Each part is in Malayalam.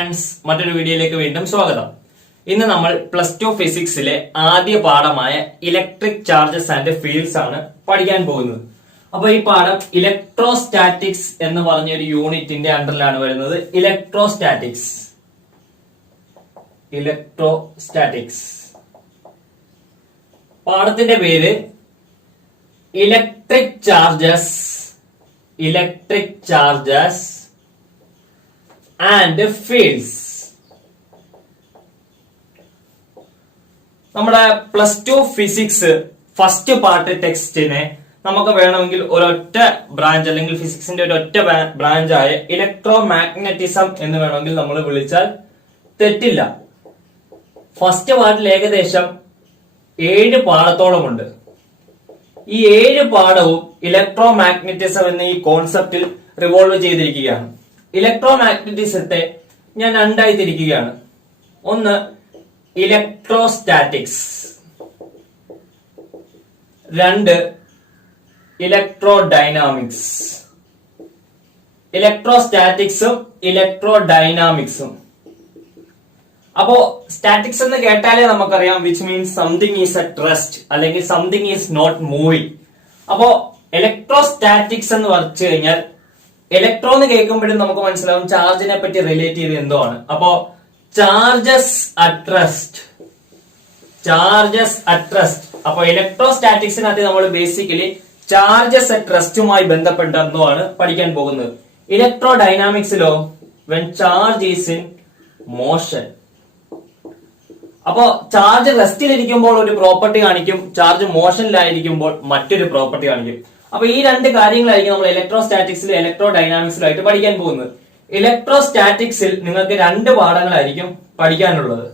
ഫ്രണ്ട്സ്, മറ്റൊരു വീഡിയോയിലേക്ക് വീണ്ടും സ്വാഗതം. ഇന്ന് നമ്മൾ +2 ഫിസിക്സിലെ ആദ്യ പാഠമായ ഇലക്ട്രിക് ചാർജസ് ആൻഡ് ഫീൽഡ്സ് ആണ് പഠിക്കാൻ പോകുന്നത്. അപ്പൊ ഈ പാഠം ഇലക്ട്രോസ്റ്റാറ്റിക്സ് എന്ന് പറഞ്ഞ ഒരു യൂണിറ്റിന്റെ അണ്ടറിലാണ് വരുന്നത്. ഇലക്ട്രോസ്റ്റാറ്റിക്സ് പാഠത്തിന്റെ പേര് ഇലക്ട്രിക് ചാർജസ് ആൻഡ് ഫീൽഡ്സ്. നമ്മുടെ +2 ഫിസിക്സ് ഫസ്റ്റ് പാർട്ട് ടെക്സ്റ്റിനെ നമുക്ക് വേണമെങ്കിൽ ഒരൊറ്റ ബ്രാഞ്ച് അല്ലെങ്കിൽ ഫിസിക്സിന്റെ ഒരൊറ്റ ബ്രാഞ്ച് ആയ ഇലക്ട്രോ മാഗ്നറ്റിസം എന്ന് വേണമെങ്കിൽ നമ്മൾ വിളിച്ചാൽ തെറ്റില്ല. ഫസ്റ്റ് പാർട്ടിൽ ഏകദേശം 7 പാഠത്തോളമുണ്ട്. ഈ 7 പാഠവും ഇലക്ട്രോ മാഗ്നറ്റിസം എന്ന ഈ കോൺസെപ്റ്റിൽ റിവോൾവ് ചെയ്തിരിക്കുകയാണ്. ഇലക്ട്രോ മാഗ്നറ്റിസത്തെ ഞാൻ രണ്ടായി തിരിക്കുകയാണ്. ഒന്ന് ഇലക്ട്രോസ്റ്റാറ്റിക്സ്, രണ്ട് ഇലക്ട്രോഡൈനാമിക്സ്. ഇലക്ട്രോസ്റ്റാറ്റിക്സും ഇലക്ട്രോഡൈനാമിക്സും. അപ്പോ സ്റ്റാറ്റിക്സ് എന്ന് കേട്ടാലേ നമുക്കറിയാം which means something is at rest അല്ലെങ്കിൽ സംതിങ് ഈസ് നോട്ട് മൂവിങ്. അപ്പോ ഇലക്ട്രോസ്റ്റാറ്റിക്സ് എന്ന് പറഞ്ഞു കഴിഞ്ഞാൽ ഇലക്ട്രോ എന്ന് കേൾക്കുമ്പോഴും നമുക്ക് മനസ്സിലാവും ചാർജിനെ പറ്റി റിലേറ്റ് ചെയ്ത് എന്തോ ആണ്. അപ്പോ ചാർജസ് അറ്റ് റെസ്റ്റ്. അപ്പൊ ഇലക്ട്രോസ്റ്റാറ്റിക്സിനകത്ത് നമ്മൾ ബേസിക്കലി ചാർജസ് അറ്റ് റെസ്റ്റുമായി ബന്ധപ്പെട്ട എന്തോ ആണ് പഠിക്കാൻ പോകുന്നത്. ഇലക്ട്രോ ഡൈനാമിക്സിലോ when charge is in motion. അപ്പോ ചാർജ് റെസ്റ്റിലിരിക്കുമ്പോൾ ഒരു പ്രോപ്പർട്ടി കാണിക്കും, ചാർജ് മോഷനിലായിരിക്കുമ്പോൾ മറ്റൊരു പ്രോപ്പർട്ടി കാണിക്കും. അപ്പൊ ഈ രണ്ട് കാര്യങ്ങളായിരിക്കും നമ്മൾ ഇലക്ട്രോസ്റ്റാറ്റിക്സിലും ഇലക്ട്രോ ഡൈനാമിക്സിലായിട്ട് പഠിക്കാൻ പോകുന്നത്. ഇലക്ട്രോസ്റ്റാറ്റിക്സിൽ നിങ്ങൾക്ക് 2 പാഠങ്ങളായിരിക്കും പഠിക്കാനുള്ളത്.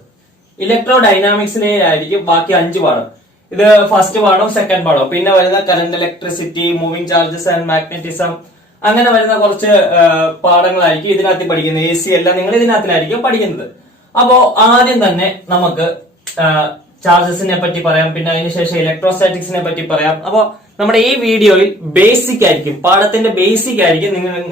ഇലക്ട്രോ ഡൈനാമിക്സിലായിരിക്കും ബാക്കി 5 പാഠം. ഇത് ഫസ്റ്റ് പാഠം, സെക്കൻഡ് പാഠം. പിന്നെ വരുന്ന current, electricity, moving charges and magnetism, അങ്ങനെ വരുന്ന കുറച്ച് പാഠങ്ങളായിരിക്കും ഇതിനകത്ത് പഠിക്കുന്നത്. AC എല്ലാം നിങ്ങൾ ഇതിനകത്തിലായിരിക്കും പഠിക്കുന്നത്. അപ്പോ ആദ്യം തന്നെ നമുക്ക് ചാർജസിനെ പറ്റി പറയാം, പിന്നെ അതിനുശേഷം ഇലക്ട്രോസ്റ്റാറ്റിക്സിനെ പറ്റി പറയാം. അപ്പോ നമ്മുടെ ഈ വീഡിയോയിൽ ബേസിക് ആയിരിക്കും, പാഠത്തിന്റെ ബേസിക് ആയിരിക്കും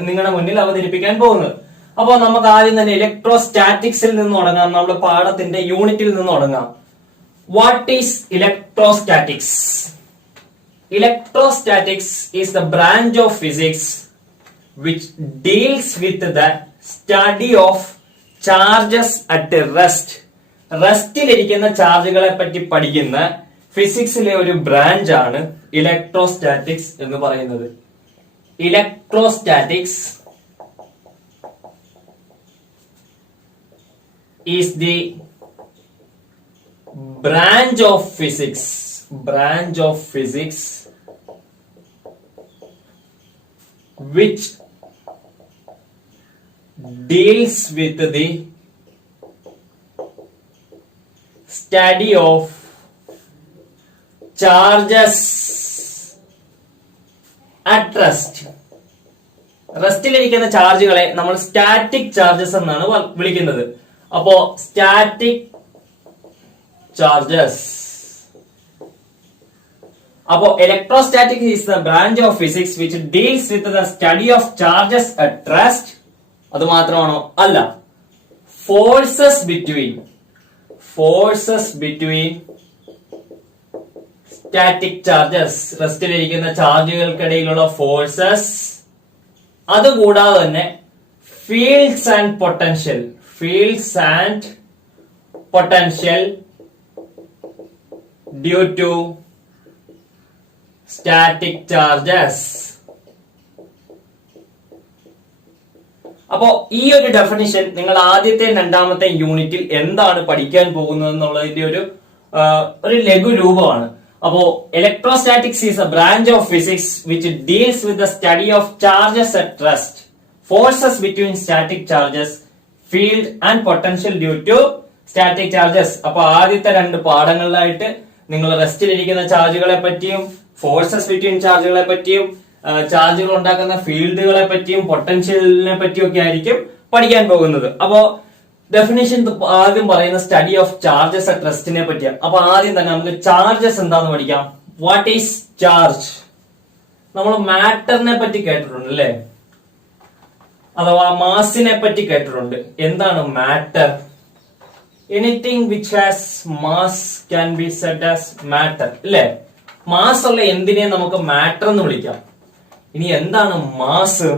നിങ്ങളുടെ മുന്നിൽ അവതരിപ്പിക്കാൻ പോകുന്നത്. അപ്പോ നമുക്ക് ആദ്യം തന്നെ ഇലക്ട്രോസ്റ്റാറ്റിക്സിൽ നിന്ന് തുടങ്ങാം, നമ്മുടെ പാഠത്തിന്റെ യൂണിറ്റിൽ നിന്ന് തുടങ്ങാം. What is electrostatics? Electrostatics is the branch of physics which deals with the study of charges at rest. റെസ്റ്റിലിരിക്കുന്ന ചാർജുകളെ പറ്റി പഠിക്കുന്ന ഫിസിക്സിലെ ഒരു ബ്രാഞ്ച് ആണ് ഇലക്ട്രോസ്റ്റാറ്റിക്സ് എന്ന് പറയുന്നത്. Electrostatics is the branch of physics which deals with the study of charges at rest. റെസ്റ്റിലിരിക്കുന്ന ചാർജുകളെ നമ്മൾ സ്റ്റാറ്റിക് ചാർജസ് എന്നാണ് വിളിക്കുന്നത്. അപ്പോ സ്റ്റാറ്റിക് ചാർജസ്. അപ്പോ electrostatics is the branch of physics which deals with the study of charges at rest. അത് മാത്രമാണോ? അല്ല. ഫോഴ്സസ് ബിറ്റ്വീൻ സ്റ്റാറ്റിക് ചാർജസ്, റെസ്റ്റിലിരിക്കുന്ന ചാർജുകൾക്കിടയിലുള്ള ഫോഴ്സസ്. അതുകൂടാതെ തന്നെ fields and potential due to static charges. അപ്പോ ഈ ഒരു ഡെഫിനിഷൻ നിങ്ങൾ ആദ്യത്തെ രണ്ടാമത്തെ യൂണിറ്റിൽ എന്താണ് പഠിക്കാൻ പോകുന്നത് എന്നുള്ളതിന്റെ ഒരു ലഘു രൂപമാണ്. അപ്പോ electrostatics is a branch of physics which deals with the study of charges at rest, forces between static charges, field and potential due to static charges. അപ്പൊ ആദ്യത്തെ 2 പാഠങ്ങളിലായിട്ട് നിങ്ങൾ റെസ്റ്റിലിരിക്കുന്ന ചാർജുകളെ പറ്റിയും ഫോഴ്സസ് ബിറ്റ്വീൻ ചാർജുകളെ പറ്റിയും ചാർജുകൾ ഉണ്ടാക്കുന്ന ഫീൽഡുകളെ പറ്റിയും പൊട്ടൻഷ്യലിനെ പറ്റിയും ഒക്കെ ആയിരിക്കും പഠിക്കാൻ പോകുന്നത്. അപ്പോ ഡെഫിനേഷൻ ആദ്യം പറയുന്ന സ്റ്റഡി ഓഫ് ചാർജസ് അറ്റ് റെസ്റ്റിനെ പറ്റിയാണ്. അപ്പൊ ആദ്യം തന്നെ നമുക്ക് ചാർജസ് എന്താന്ന് പഠിക്കാം. What is charge? നമ്മൾ മാറ്ററിനെ പറ്റി കേട്ടിട്ടുണ്ട് അല്ലേ? അഥവാ മാസിനെ പറ്റി കേട്ടിട്ടുണ്ട്. എന്താണ് matter? Anything which has mass can be said as matter, അല്ലേ? മാസ് ഉള്ള എന്തിനെ നമുക്ക് മാറ്റർ എന്ന് വിളിക്കാം. ഇനി എന്താണ് mass?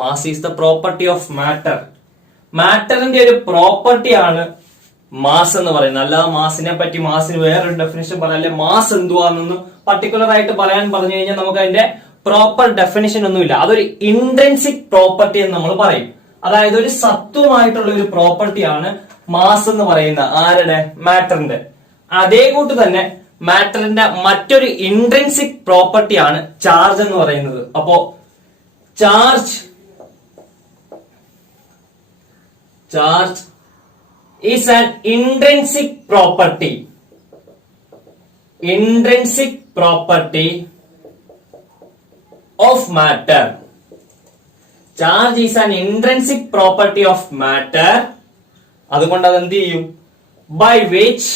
Mass is the property of matter. മാറ്ററിന്റെ ഒരു പ്രോപ്പർട്ടി ആണ് മാസ് എന്ന് പറയുന്നത്. അല്ലാതെ മാസിനെ പറ്റി മാസിന് വേറൊരു ഡെഫിനേഷൻ പറയാം, അല്ലെ മാസ് എന്തുവാന്നൊന്നും പർട്ടിക്കുലർ ആയിട്ട് പറയാൻ പറഞ്ഞു കഴിഞ്ഞാൽ നമുക്ക് അതിന്റെ പ്രോപ്പർ ഡെഫിനേഷൻ ഒന്നുമില്ല. അതൊരു ഇൻട്രിൻസിക് പ്രോപ്പർട്ടി എന്ന് നമ്മൾ പറയും. അതായത് ഒരു സത്വമായിട്ടുള്ള ഒരു പ്രോപ്പർട്ടിയാണ് മാസ് എന്ന് പറയുന്ന ആരുടെ? മാറ്ററിന്റെ. അതേ കൂട്ട് തന്നെ മാറ്ററിന്റെ മറ്റൊരു ഇൻട്രിൻസിക് പ്രോപ്പർട്ടിയാണ് ചാർജ് എന്ന് പറയുന്നത്. അപ്പോ charge is an intrinsic property of matter. Charge is an intrinsic property of matter. അതുകൊണ്ട് അത് എന്ത് ചെയ്യും? By which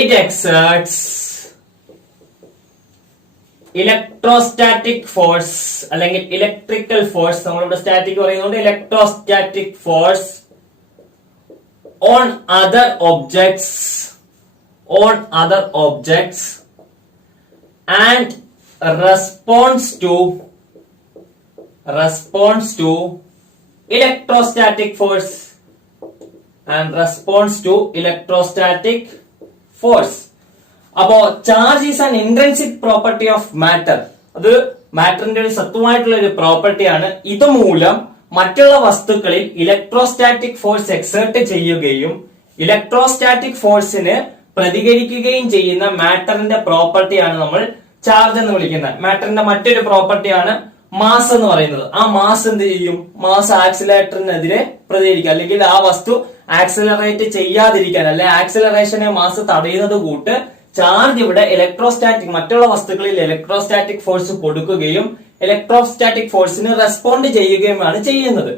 it exerts electrostatic force അല്ലെങ്കിൽ ഇലക്ട്രിക്കൽ ഫോഴ്സ്. നമ്മളിവിടെ സ്റ്റാറ്റിക് പറയുന്നതുകൊണ്ട് electrostatic force on other objects and responds to electrostatic force അപ്പോ charge is an intrinsic property of matter. അത് മാറ്ററിന്റെ ഒരു സത്വമായിട്ടുള്ള ഒരു പ്രോപ്പർട്ടിയാണ്. ഇതുമൂലം മറ്റുള്ള വസ്തുക്കളിൽ ഇലക്ട്രോസ്റ്റാറ്റിക് ഫോഴ്സ് എക്സേർട്ട് ചെയ്യുകയും ഇലക്ട്രോസ്റ്റാറ്റിക് ഫോഴ്സിന് പ്രതികരിക്കുകയും ചെയ്യുന്ന മാറ്ററിന്റെ പ്രോപ്പർട്ടിയാണ് നമ്മൾ ചാർജ് എന്ന് വിളിക്കുന്നത്. മാറ്ററിന്റെ മറ്റൊരു പ്രോപ്പർട്ടിയാണ് മാസ് എന്ന് പറയുന്നത്. ആ മാസ് എന്ത് ചെയ്യും? മാസ് ആക്സിലറേറ്ററിനെതിരെ പ്രതികരിക്കുക, അല്ലെങ്കിൽ ആ വസ്തു ആക്സിലറേറ്റ് ചെയ്യാതിരിക്കാൻ, അല്ലെ ആക്സിലറേഷനെ മാസ് തടയുന്നത് കൂട്ട് ചാർജ് ഇവിടെ ഇലക്ട്രോസ്റ്റാറ്റിക് മറ്റുള്ള വസ്തുക്കളിൽ ഇലക്ട്രോസ്റ്റാറ്റിക് ഫോഴ്സ് കൊടുക്കുകയും ഇലക്ട്രോസ്റ്റാറ്റിക് ഫോഴ്സിന് റെസ്പോണ്ട് ചെയ്യുകയുമാണ് ചെയ്യുന്നത്.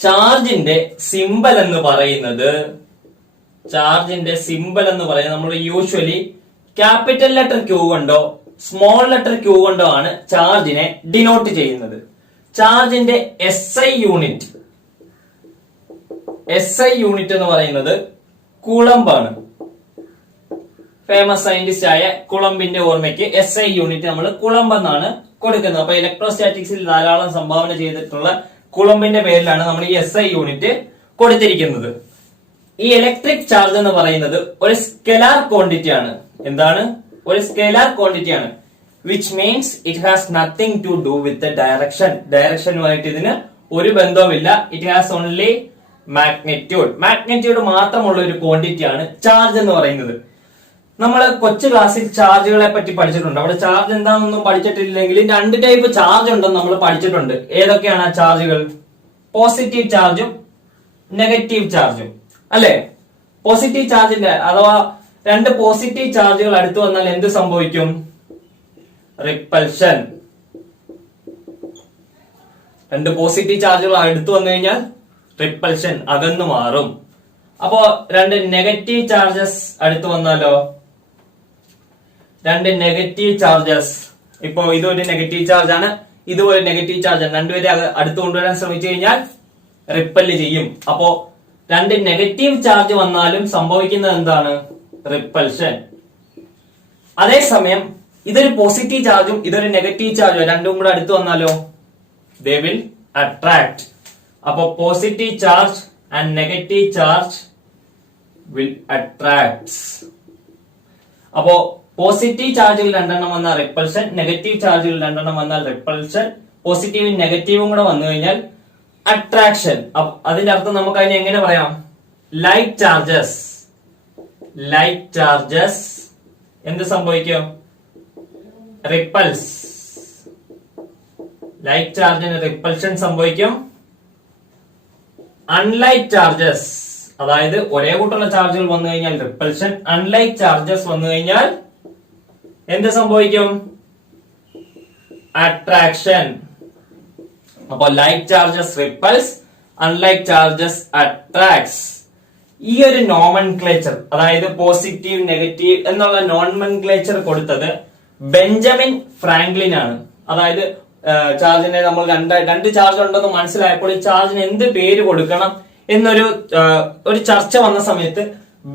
ചാർജിന്റെ സിമ്പൽ എന്ന് പറയുന്നത് നമ്മൾ യൂഷ്വലി ക്യാപിറ്റൽ ലെറ്റർ ക്യൂ കൊണ്ടോ സ്മോൾ ലെറ്റർ ക്യൂ കൊണ്ടോ ആണ് ചാർജിനെ ഡിനോട്ട് ചെയ്യുന്നത്. ചാർജിന്റെ SI യൂണിറ്റ് എന്ന് പറയുന്നത് കൂളംബ് ആണ്. ഫേമസ് സയന്റിസ്റ്റ് ആയ കുളംബിന്റെ ഓർമ്മയ്ക്ക് SI യൂണിറ്റ് നമ്മൾ കുളംബ് എന്നാണ് കൊടുക്കുന്നത്. അപ്പൊ ഇലക്ട്രോസ്റ്റാറ്റിക്സിൽ ധാരാളം സംഭാവന ചെയ്തിട്ടുള്ള കുളംബിന്റെ പേരിലാണ് നമ്മൾ ഈ SI യൂണിറ്റ് കൊടുത്തിരിക്കുന്നത്. ഈ ഇലക്ട്രിക് ചാർജ് എന്ന് പറയുന്നത് ഒരു സ്കെലാർ ക്വാണ്ടിറ്റി ആണ്. എന്താണ്? ഒരു സ്കെലാർ ക്വാണ്ടിറ്റി ആണ്. Which means it has nothing to do with direction. ഡയറക്ഷനുമായിട്ട് ഇതിന് ഒരു ബന്ധവുമില്ല. ഇറ്റ് ഹാസ് ഓൺലി മാഗ്നിറ്റ്യൂഡ് മാത്രമുള്ള ഒരു ക്വാണ്ടിറ്റി ആണ് ചാർജ് എന്ന് പറയുന്നത്. നമ്മൾ കൊച്ചു ക്ലാസ്സിൽ ചാർജുകളെ പറ്റി പഠിച്ചിട്ടുണ്ട്. അവിടെ ചാർജ് എന്താണെന്നൊന്നും പഠിച്ചിട്ടില്ലെങ്കിൽ രണ്ട് ടൈപ്പ് ചാർജ് ഉണ്ടെന്ന് നമ്മൾ പഠിച്ചിട്ടുണ്ട്. ഏതൊക്കെയാണ് ആ ചാർജുകൾ? പോസിറ്റീവ് ചാർജും നെഗറ്റീവ് ചാർജും, അല്ലെ? പോസിറ്റീവ് ചാർജിന്റെ അഥവാ രണ്ട് പോസിറ്റീവ് ചാർജുകൾ അടുത്ത് വന്നാൽ എന്ത് സംഭവിക്കും? റിപ്പൽഷൻ. രണ്ട് പോസിറ്റീവ് ചാർജുകൾ അടുത്ത് വന്നു കഴിഞ്ഞാൽ റിപ്പൽഷൻ, അകന്നു മാറും. അപ്പോ രണ്ട് നെഗറ്റീവ് ചാർജസ് അടുത്ത് വന്നാലോ? രണ്ട് നെഗറ്റീവ് ചാർജസ്, ഇപ്പോ ഇതൊരു നെഗറ്റീവ് ചാർജ് ആണ്, ഇതുപോലെ നെഗറ്റീവ് ചാർജ് ആണ്. രണ്ടുപേരെ അടുത്ത് കൊണ്ടുവരാൻ ശ്രമിച്ചു കഴിഞ്ഞാൽ റിപ്പല് ചെയ്യും. അപ്പോ രണ്ട് നെഗറ്റീവ് ചാർജ് വന്നാലും സംഭവിക്കുന്നത് എന്താണ്? റിപ്പൽഷൻ. അതേസമയം ഇതൊരു പോസിറ്റീവ് ചാർജും ഇതൊരു നെഗറ്റീവ് ചാർജും രണ്ടും കൂടെ അടുത്ത് വന്നാലോ? They will attract. അപ്പോ positive charge and negative charge will attract. അപ്പോ പോസിറ്റീവ് ചാർജിൽ രണ്ടെണ്ണം വന്നാൽ റിപ്പൽഷൻ, നെഗറ്റീവ് ചാർജിൽ രണ്ടെണ്ണം വന്നാൽ റിപ്പൽഷൻ, പോസിറ്റീവും നെഗറ്റീവും കൂടെ വന്നു കഴിഞ്ഞാൽ അട്രാക്ഷൻ. അതിന്റെ അർത്ഥം നമുക്ക് അതിനെ എങ്ങനെ പറയാം? ലൈറ്റ് ചാർജസ് എന്ത് സംഭവിക്കും? റിപ്പൽസ്. ലൈറ്റ് ചാർജിന് റിപ്പൽഷൻ സംഭവിക്കും. അൺലൈറ്റ് ചാർജസ്, അതായത് ഒരേ കൂട്ടുള്ള ചാർജുകൾ വന്നു കഴിഞ്ഞാൽ റിപ്പൽഷൻ, അൺലൈറ്റ് ചാർജസ് വന്നു കഴിഞ്ഞാൽ എന്ത് സംഭവിക്കും? അട്രാക്ഷൻ. അപ്പൊ like charges repel, unlike charges attracts. ഈ ഒരു നോമൻക്ലേച്ചർ, അതായത് പോസിറ്റീവ് നെഗറ്റീവ് എന്നുള്ള നോമൻക്ലേച്ചർ കൊടുത്തത് ബെഞ്ചമിൻ ഫ്രാങ്ക്ലിൻ ആണ്. അതായത് ചാർജിനെ നമ്മൾ രണ്ട് ചാർജ് ഉണ്ടെന്ന് മനസ്സിലായപ്പോൾ ഈ ചാർജിന് എന്ത് പേര് കൊടുക്കണം ഒരു ചർച്ച വന്ന സമയത്ത്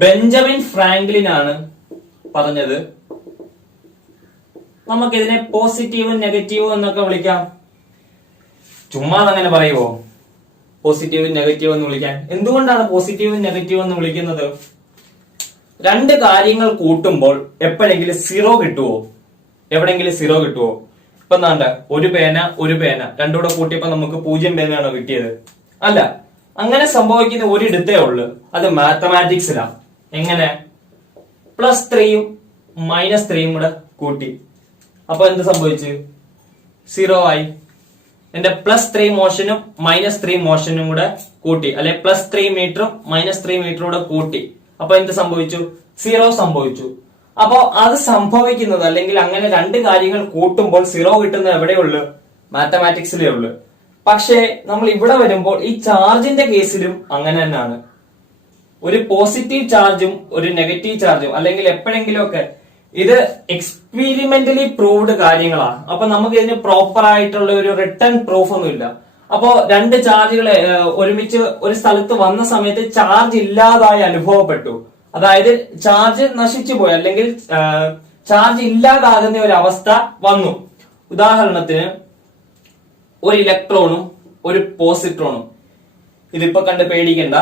ബെഞ്ചമിൻ ഫ്രാങ്ക്ലിൻ ആണ് പറഞ്ഞത് നമുക്കിതിനെ പോസിറ്റീവും നെഗറ്റീവും എന്നൊക്കെ വിളിക്കാം. ചുമ്മാ അങ്ങനെ പറയുവോ പോസിറ്റീവും നെഗറ്റീവും എന്ന് വിളിക്കാൻ? എന്തുകൊണ്ടാണ് പോസിറ്റീവും നെഗറ്റീവും എന്ന് വിളിക്കുന്നത്? രണ്ട് കാര്യങ്ങൾ കൂട്ടുമ്പോൾ എപ്പോഴെങ്കിലും സീറോ കിട്ടുവോ? എവിടെങ്കിലും സീറോ കിട്ടുവോ? ഇപ്പൊ എന്താണ്ട് ഒരു പേന രണ്ടുകൂടെ കൂട്ടിയപ്പോ നമുക്ക് 0 പേനയാണോ കിട്ടിയത്? അല്ല, അങ്ങനെ സംഭവിക്കുന്ന ഒരിടത്തേ ഉള്ളു, അത് മാത്തമാറ്റിക്സിലാണ്. എങ്ങനെ? +3യും -3യും കൂടെ കൂട്ടി, അപ്പൊ എന്ത് സംഭവിച്ചു? സീറോ ആയി. എന്റെ +3 മോഷനും -3 മോഷനും കൂടെ കൂട്ടി, അല്ലെ +3 മീറ്ററും -3 മീറ്ററും കൂടെ കൂട്ടി, അപ്പൊ എന്ത് സംഭവിച്ചു? സീറോ സംഭവിച്ചു. അപ്പോ അത് സംഭവിക്കുന്നത്, അല്ലെങ്കിൽ അങ്ങനെ രണ്ട് കാര്യങ്ങൾ കൂട്ടുമ്പോൾ സീറോ കിട്ടുന്നത് എവിടെയുള്ളു? മാത്തമാറ്റിക്സിലേ ഉള്ളു. പക്ഷേ നമ്മൾ ഇവിടെ വരുമ്പോൾ ഈ ചാർജിന്റെ കേസിലും അങ്ങനെ തന്നെയാണ്. ഒരു പോസിറ്റീവ് ചാർജും ഒരു നെഗറ്റീവ് ചാർജും, അല്ലെങ്കിൽ എപ്പോഴെങ്കിലും ഒക്കെ ഇത് എക്സ്പീരിമെന്റലി പ്രൂവ്ഡ് കാര്യങ്ങളാണ്. അപ്പൊ നമുക്ക് ഇതിന് പ്രോപ്പർ ആയിട്ടുള്ള ഒരു റിട്ടേൺ പ്രൂഫ് ഒന്നുമില്ല. അപ്പോ രണ്ട് ചാർജുകൾ ഒരുമിച്ച് ഒരു സ്ഥലത്ത് വന്ന സമയത്ത് ചാർജ് ഇല്ലാതായി അനുഭവപ്പെട്ടു, അതായത് ചാർജ് നശിച്ചു പോയി, അല്ലെങ്കിൽ ചാർജ് ഇല്ലാതാകുന്ന ഒരു അവസ്ഥ വന്നു. ഉദാഹരണത്തിന് ഒരു ഇലക്ട്രോണും ഒരു പോസിട്രോണും. ഇതിപ്പോ കണ്ട് പേടിക്കണ്ട,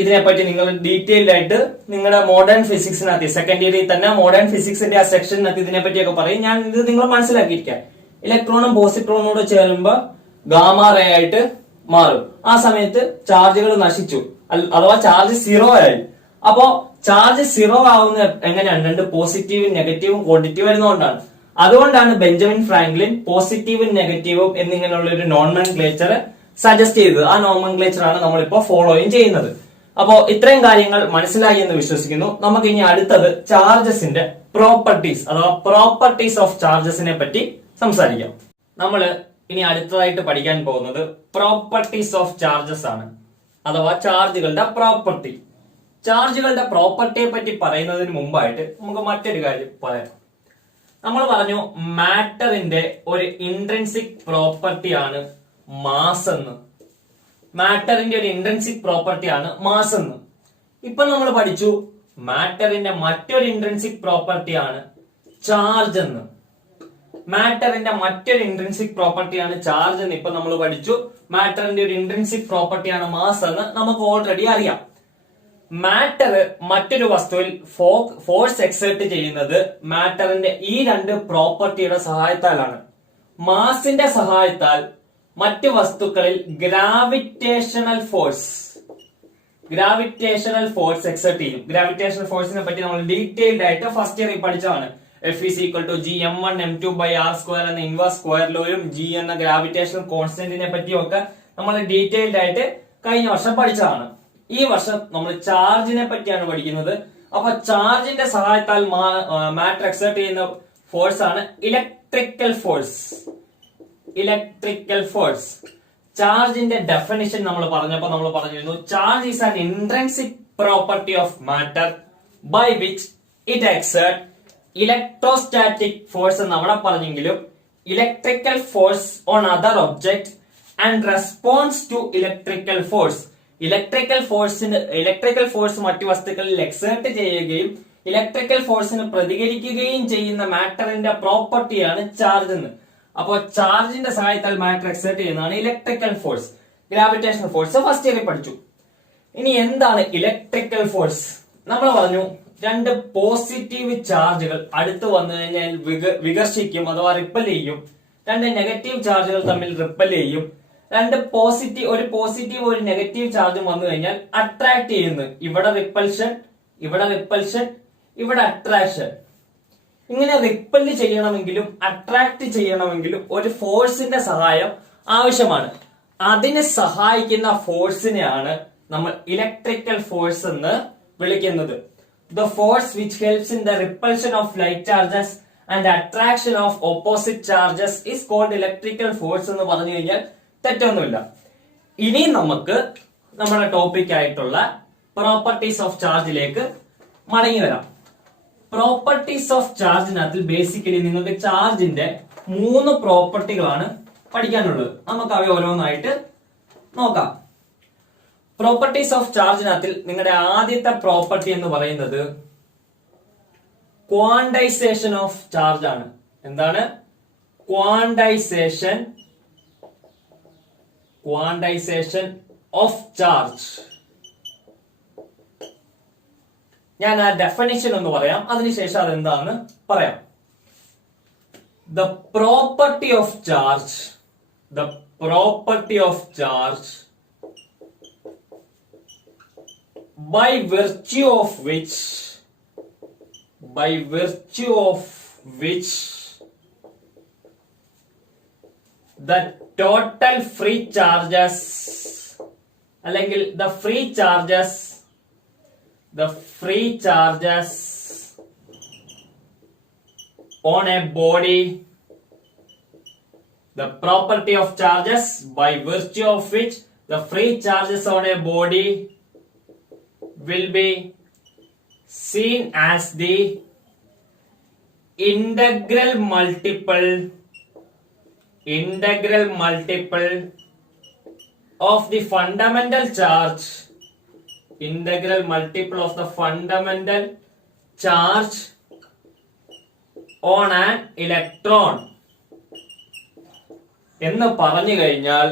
ഇതിനെപ്പറ്റി നിങ്ങൾ ഡീറ്റെയിൽഡ് ആയിട്ട് നിങ്ങളുടെ മോഡേൺ ഫിസിക്സിനകത്ത് സെക്കൻഡ് ഇയറിൽ തന്നെ മോഡേൺ ഫിസിക്സിന്റെ ആ സെക്ഷനകത്ത് ഇതിനെപ്പറ്റിയൊക്കെ പറയും. ഞാൻ ഇത് നിങ്ങൾ മനസ്സിലാക്കിയിരിക്കാം. ഇലക്ട്രോണും പോസിട്രോണും കൂടെ ചേരുമ്പോ ഗാമ റേ ആയിട്ട് മാറും. ആ സമയത്ത് ചാർജുകൾ നശിച്ചു, അഥവാ ചാർജ് സീറോ ആയി. അപ്പോ ചാർജ് സീറോ ആവുന്ന എങ്ങനെയാണ്? രണ്ട് പോസിറ്റീവും നെഗറ്റീവും ക്വാണ്ടിറ്റി വരുന്നതുകൊണ്ടാണ്. അതുകൊണ്ടാണ് ബെഞ്ചമിൻ ഫ്രാങ്ക്ലിൻ പോസിറ്റീവും നെഗറ്റീവും എന്നിങ്ങനെയുള്ള ഒരു നോമൻക്ലേച്ചർ സജസ്റ്റ് ചെയ്തത്. ആ നോമൻക്ലേച്ചർ ആണ് നമ്മളിപ്പോ ഫോളോയും ചെയ്യുന്നത്. അപ്പോ ഇത്രയും കാര്യങ്ങൾ മനസ്സിലായി എന്ന് വിശ്വസിക്കുന്നു. നമുക്ക് ഇനി അടുത്തത് ചാർജസിന്റെ പ്രോപ്പർട്ടീസ് അഥവാ പ്രോപ്പർട്ടീസ് ഓഫ് ചാർജസിനെ പറ്റി സംസാരിക്കാം. നമ്മൾ ഇനി അടുത്തതായിട്ട് പഠിക്കാൻ പോകുന്നത് പ്രോപ്പർട്ടീസ് ഓഫ് ചാർജസ് ആണ്, അഥവാ ചാർജുകളുടെ പ്രോപ്പർട്ടി. ചാർജുകളുടെ പ്രോപ്പർട്ടിയെ പറ്റി പറയുന്നതിന് മുമ്പായിട്ട് നമുക്ക് മറ്റൊരു കാര്യം പറയാം. നമ്മൾ പറഞ്ഞു മാറ്ററിന്റെ ഒരു ഇൻട്രിൻസിക് പ്രോപ്പർട്ടിയാണ് മാസ് എന്ന്. മാറ്ററിന്റെ ഒരു ഇൻട്രിൻസിക് പ്രോപ്പർട്ടിയാണ് മാസ് എന്ന്. ഇപ്പൊ നമ്മൾ പഠിച്ചു മാറ്ററിന്റെ മറ്റൊരു ഇൻട്രിൻസിക് പ്രോപ്പർട്ടിയാണ് ചാർജ് എന്ന്. മാറ്ററിന്റെ മറ്റൊരു ഇൻട്രിൻസിക് പ്രോപ്പർട്ടിയാണ് ചാർജ് എന്ന് ഇപ്പൊ നമ്മൾ പഠിച്ചു. മാറ്ററിന്റെ ഒരു ഇൻട്രിൻസിക് പ്രോപ്പർട്ടിയാണ് മാസ് എന്ന് നമുക്ക് ഓൾറെഡി അറിയാം. മാറ്റർ മറ്റൊരു വസ്തുവിൽ ഫോഴ്സ് എക്സേർട്ട് ചെയ്യുന്നത് മാറ്ററിന്റെ ഈ രണ്ട് പ്രോപ്പർട്ടിയുടെ സഹായത്താലാണ്. മാസിന്റെ സഹായത്താൽ മറ്റു വസ്തുക്കളിൽ ഗ്രാവിറ്റേഷണൽ ഫോഴ്സ് എക്സേർട്ട് ചെയ്യും. ഗ്രാവിറ്റേഷണൽ ഫോഴ്സിനെ പറ്റി നമ്മൾ ഡീറ്റെയിൽഡ് ആയിട്ട് ഫസ്റ്റ് ഇയറിൽ പഠിച്ചതാണ്. F=Gm1m2/r² എന്ന ഇൻവേഴ്സ് സ്ക്വയർ ലോയും G എന്ന ഗ്രാവിറ്റേഷണൽ കോൺസ്റ്റന്റിനെ പറ്റിയൊക്കെ നമ്മൾ ഡീറ്റെയിൽഡ് ആയിട്ട് കഴിഞ്ഞ വർഷം പഠിച്ചതാണ്. ഈ വർഷം നമ്മൾ ചാർജിനെ പറ്റിയാണ് പഠിക്കുന്നത്. അപ്പൊ ചാർജിന്റെ സഹായത്താൽ മാറ്റർ എക്സേർട്ട് ചെയ്യുന്ന ഫോഴ്സ് ആണ് ഇലക്ട്രിക്കൽ ഫോഴ്സ്. ചാർജിന്റെ ഡെഫിനിഷൻ നമ്മൾ പറഞ്ഞപ്പോ നമ്മൾ പറഞ്ഞിരുന്നു charge is an intrinsic property of matter by which it exert electrostatic force എന്ന് അവിടെ പറഞ്ഞെങ്കിലും electrical force on other object and response to electrical force. Electrical force മറ്റു വസ്തുക്കളിൽ എക്സേർട്ട് ചെയ്യുകയും ഇലക്ട്രിക്കൽ ഫോഴ്സിന് പ്രതികരിക്കുകയും ചെയ്യുന്ന മാറ്ററിന്റെ പ്രോപ്പർട്ടിയാണ് ചാർജ് എന്ന്. അപ്പോൾ ചാർജിന്റെ സഹായത്താൽ മാറ്റർ എക്സേർട്ട് ചെയ്യുന്നതാണ് electrical force. Gravitational force first ഇയറിൽ പഠിച്ചു. ഇനി എന്താണ് ഇലക്ട്രിക്കൽ ഫോഴ്സ്? നമ്മൾ പറഞ്ഞു രണ്ട് പോസിറ്റീവ് ചാർജുകൾ അടുത്ത് വന്നു കഴിഞ്ഞാൽ വികർഷിക്കും അഥവാ റിപ്പൽ ചെയ്യും. രണ്ട് നെഗറ്റീവ് ചാർജുകൾ തമ്മിൽ റിപ്പൽ ചെയ്യും. ഒരു പോസിറ്റീവ് ഒരു നെഗറ്റീവ് ചാർജും വന്നു കഴിഞ്ഞാൽ അട്രാക്ട് ചെയ്യുന്നു. ഇവിടെ റിപ്പൽഷൻ, ഇവിടെ അട്രാക്ഷൻ. ഇങ്ങനെ റിപ്പൽ ചെയ്യണമെങ്കിലും അട്രാക്ട് ചെയ്യണമെങ്കിലും ഒരു ഫോഴ്സിന്റെ സഹായം ആവശ്യമാണ്. അതിനെ സഹായിക്കുന്ന ഫോഴ്സിനെയാണ് നമ്മൾ ഇലക്ട്രിക്കൽ ഫോഴ്സ് എന്ന് വിളിക്കുന്നത്. The force which helps in the repulsion of light charges and attraction of opposite charges is called electrical force എന്ന് പറഞ്ഞു കഴിഞ്ഞാൽ തെറ്റൊന്നുമില്ല. ഇനി നമുക്ക് നമ്മുടെ ടോപ്പിക് ആയിട്ടുള്ള പ്രോപ്പർട്ടീസ് ഓഫ് ചാർജിലേക്ക് മടങ്ങി വരാം. പ്രോപ്പർട്ടീസ് ഓഫ് ചാർജിനകത്ത് ബേസിക്കലി നിങ്ങൾക്ക് ചാർജിന്റെ 3 പ്രോപ്പർട്ടികളാണ് പഠിക്കാനുള്ളത്. നമുക്ക് അവ ഓരോന്നായിട്ട് നോക്കാം. പ്രോപ്പർട്ടീസ് ഓഫ് ചാർജിനകത്തിൽ നിങ്ങളുടെ ആദ്യത്തെ പ്രോപ്പർട്ടി എന്ന് പറയുന്നത് ക്വാണ്ടൈസേഷൻ ഓഫ് ചാർജ് ആണ്. എന്താണ്? Quantisation of charge. ഞാൻ ആ ഡെഫിനിഷൻ ഒന്ന് പറയാം, അതിനുശേഷം അതെന്താന്ന് പറയാം. The property of charge by virtue of which the total free charges അല്ലെങ്കിൽ the free charges on a body, the property of charges by virtue of which the free charges on a body will be seen as the integral multiple of the fundamental charge, on an electron. എന്ന് പറഞ്ഞു കഴിഞ്ഞാൽ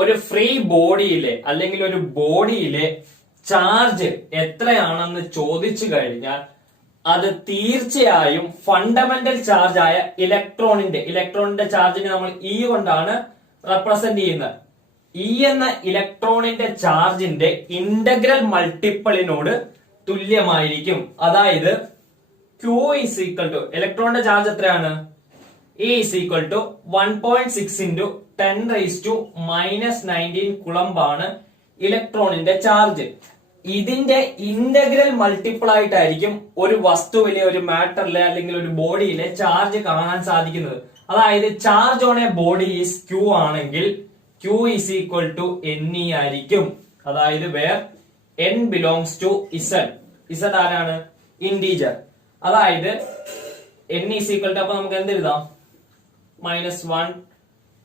ഒരു ഫ്രീ ബോഡിയിലെ അല്ലെങ്കിൽ ഒരു ബോഡിയിലെ ചാർജ് എത്രയാണെന്ന് ചോദിച്ചു കഴിഞ്ഞാൽ അത് തീർച്ചയായും ഫണ്ടമെന്റൽ ചാർജ് ആയ ഇലക്ട്രോണിന്റെ ചാർജിനെ നമ്മൾ ഇ കൊണ്ടാണ് റെപ്രസെന്റ് ചെയ്യുന്നത്. ഇ എന്ന ഇലക്ട്രോണിന്റെ ചാർജിന്റെ ഇന്റഗ്രൽ മൾട്ടിപ്പിളിനോട് തുല്യമായിരിക്കും. അതായത് Q is equal to ഇലക്ട്രോണിന്റെ ചാർജ് എത്രയാണ്? E is equal to 1.6 into 10 raised to minus 19 coulomb ആണ് ഇലക്ട്രോണിന്റെ ചാർജ്. ഇതിന്റെ ഇന്റഗ്രൽ മൾട്ടിപ്പിൾ ആയിട്ടായിരിക്കും ഒരു വസ്തുവിലെ, ഒരു മാറ്ററിലെ അല്ലെങ്കിൽ ഒരു ബോഡിയിലെ ചാർജ് കാണാൻ സാധിക്കുന്നത്. അതായത് charge on a body is Q ആണെങ്കിൽ Q is equal to Ne ആയിരിക്കും. അതായത് where N belongs to Z. Z ആരാണ്? ഇന്റീജർ. അതായത് N is equal to, അപ്പൊ നമുക്ക് എന്ത് എഴുതാം? -1